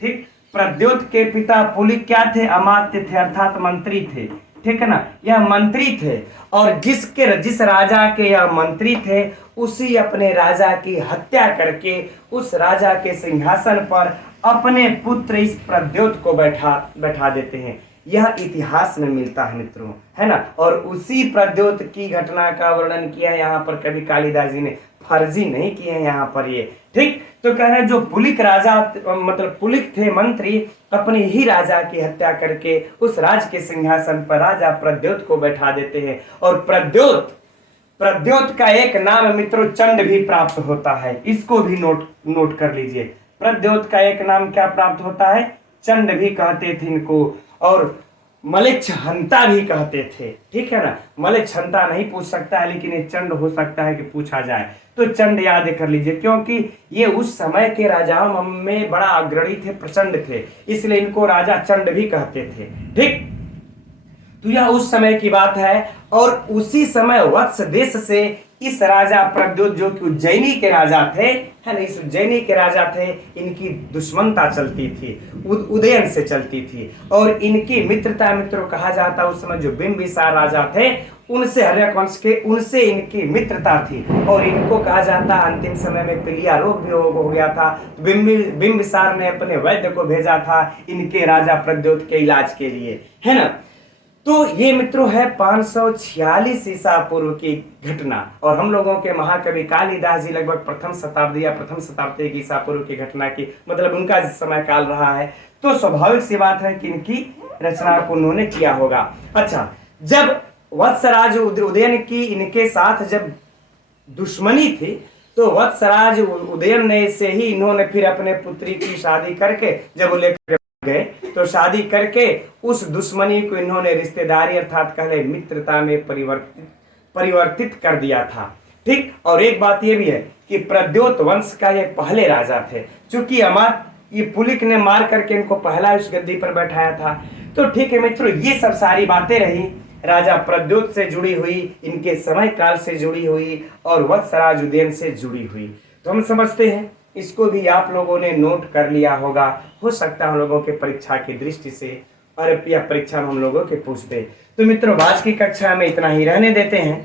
ठीक। प्रद्योत के पिता पुलिक क्या थे? अमात्य थे, अर्थात मंत्री थे, ठीक है ना। यह मंत्री थे और जिस राजा के यह मंत्री थे उसी अपने राजा की हत्या करके उस राजा के सिंहासन पर अपने पुत्र इस प्रद्योत को बैठा देते हैं। यह इतिहास में मिलता है मित्रों, है ना। और उसी प्रद्योत की घटना का वर्णन किया है यहाँ पर कवि कालिदास जी ने, फर्जी नहीं किए हैं यहाँ पर ये, ठीक। तो कह रहे हैं जो पुलिक राजा मतलब पुलिक थे मंत्री, अपने ही राजा की हत्या करके उस राज के सिंहासन पर राजा प्रद्योत को बैठा देते हैं। और प्रद्योत का एक नाम मित्रों चंड भी प्राप्त होता है, इसको भी नोट कर लीजिए। प्रद्योत का एक नाम क्या प्राप्त होता है? चंड भी कहते थे इनको, और मलेच्छहंता भी कहते थे, ठीक है ना। मलेच्छहंता नहीं पूछ सकता है, लेकिन ये चंड हो सकता है कि पूछा जाए, तो चंड याद कर लीजिए, क्योंकि ये उस समय के राजाओं में बड़ा अग्रणी थे, प्रचंड थे, इसलिए इनको राजा चंड भी कहते थे, ठीक। तो यह उस समय की बात है। और उसी समय वत्स देश से इस राजा प्रद्योत जो कि उज्जैनी के राजा थे, है ना, इस उज्जैनी के राजा थे, इनकी दुश्मनता चलती थी, उदयन से चलती थी। और इनकी मित्रता मित्रों कहा जाता उस समय जो बिंबिसार राजा थे उनसे, हर्यक वंश के, उनसे इनकी मित्रता थी। और इनको कहा जाता अंतिम समय में पीलिया रोग भी हो गया था। बिंबिसार ने अपने वैद्य को भेजा था इनके राजा प्रद्योत के इलाज के लिए, है ना। तो ये मित्रों है 546 ईसा पूर्व की घटना। और हम लोगों के महाकवि कालिदास जी लगभग प्रथम शताब्दी की ईसा पूर्व की घटना की मतलब उनका समय काल रहा है, तो स्वाभाविक सी बात है कि इनकी रचना को उन्होंने किया होगा। अच्छा, जब वत्सराज उदयन की इनके साथ जब दुश्मनी थी, तो वत्सराज उदयन ने से ही इन्होंने फिर अपने पुत्री की शादी करके, जब वो लेकर गए तो शादी करके उस दुश्मनी को इन्होंने रिश्तेदारी अर्थात कहले मित्रता में परिवर्तित कर दिया था, ठीक। और एक बात ये भी है कि प्रद्योत वंश का ये पहले राजा थे, चूंकि ये पुलिक ने मार करके इनको पहला उस गद्दी पर बैठाया था। तो ठीक है मित्रों, ये सब सारी बातें रही राजा प्रद्योत से जुड़ी हुई, इनके समय काल से जुड़ी हुई और वत्सराज उदयन से जुड़ी हुई। तो हम समझते हैं इसको भी आप लोगों ने नोट कर लिया होगा। हो सकता है हम लोगों के परीक्षा की दृष्टि से और या परीक्षा में हम लोगों के पूछते। तो मित्रों आज की कक्षा में इतना ही रहने देते हैं,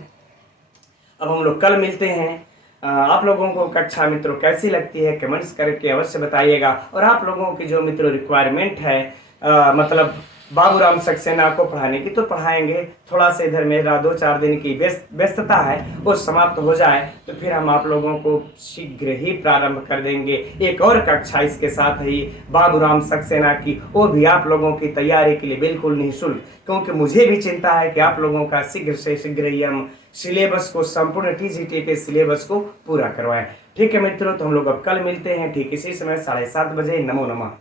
अब हम लोग कल मिलते हैं। आप लोगों को कक्षा मित्रों कैसी लगती है कमेंट्स करके अवश्य बताइएगा। और आप लोगों की जो मित्रों रिक्वायरमेंट है मतलब बाबूराम सक्सेना को पढ़ाने की, तो पढ़ाएंगे। थोड़ा सा इधर मेरा 2-4 दिन की व्यस्तता है, वो समाप्त हो जाए तो फिर हम आप लोगों को शीघ्र ही प्रारंभ कर देंगे एक और कक्षा इसके साथ ही बाबूराम सक्सेना की, वो भी आप लोगों की तैयारी के लिए बिल्कुल निःशुल्क, क्योंकि मुझे भी चिंता है कि आप लोगों का शीघ्र से शीघ्र ही हम सिलेबस को, संपूर्ण टीजीटी के सिलेबस को पूरा करवाएं। ठीक है मित्रों, तो हम लोग अब कल मिलते हैं ठीक इसी समय 7:30 बजे। नमो नमः।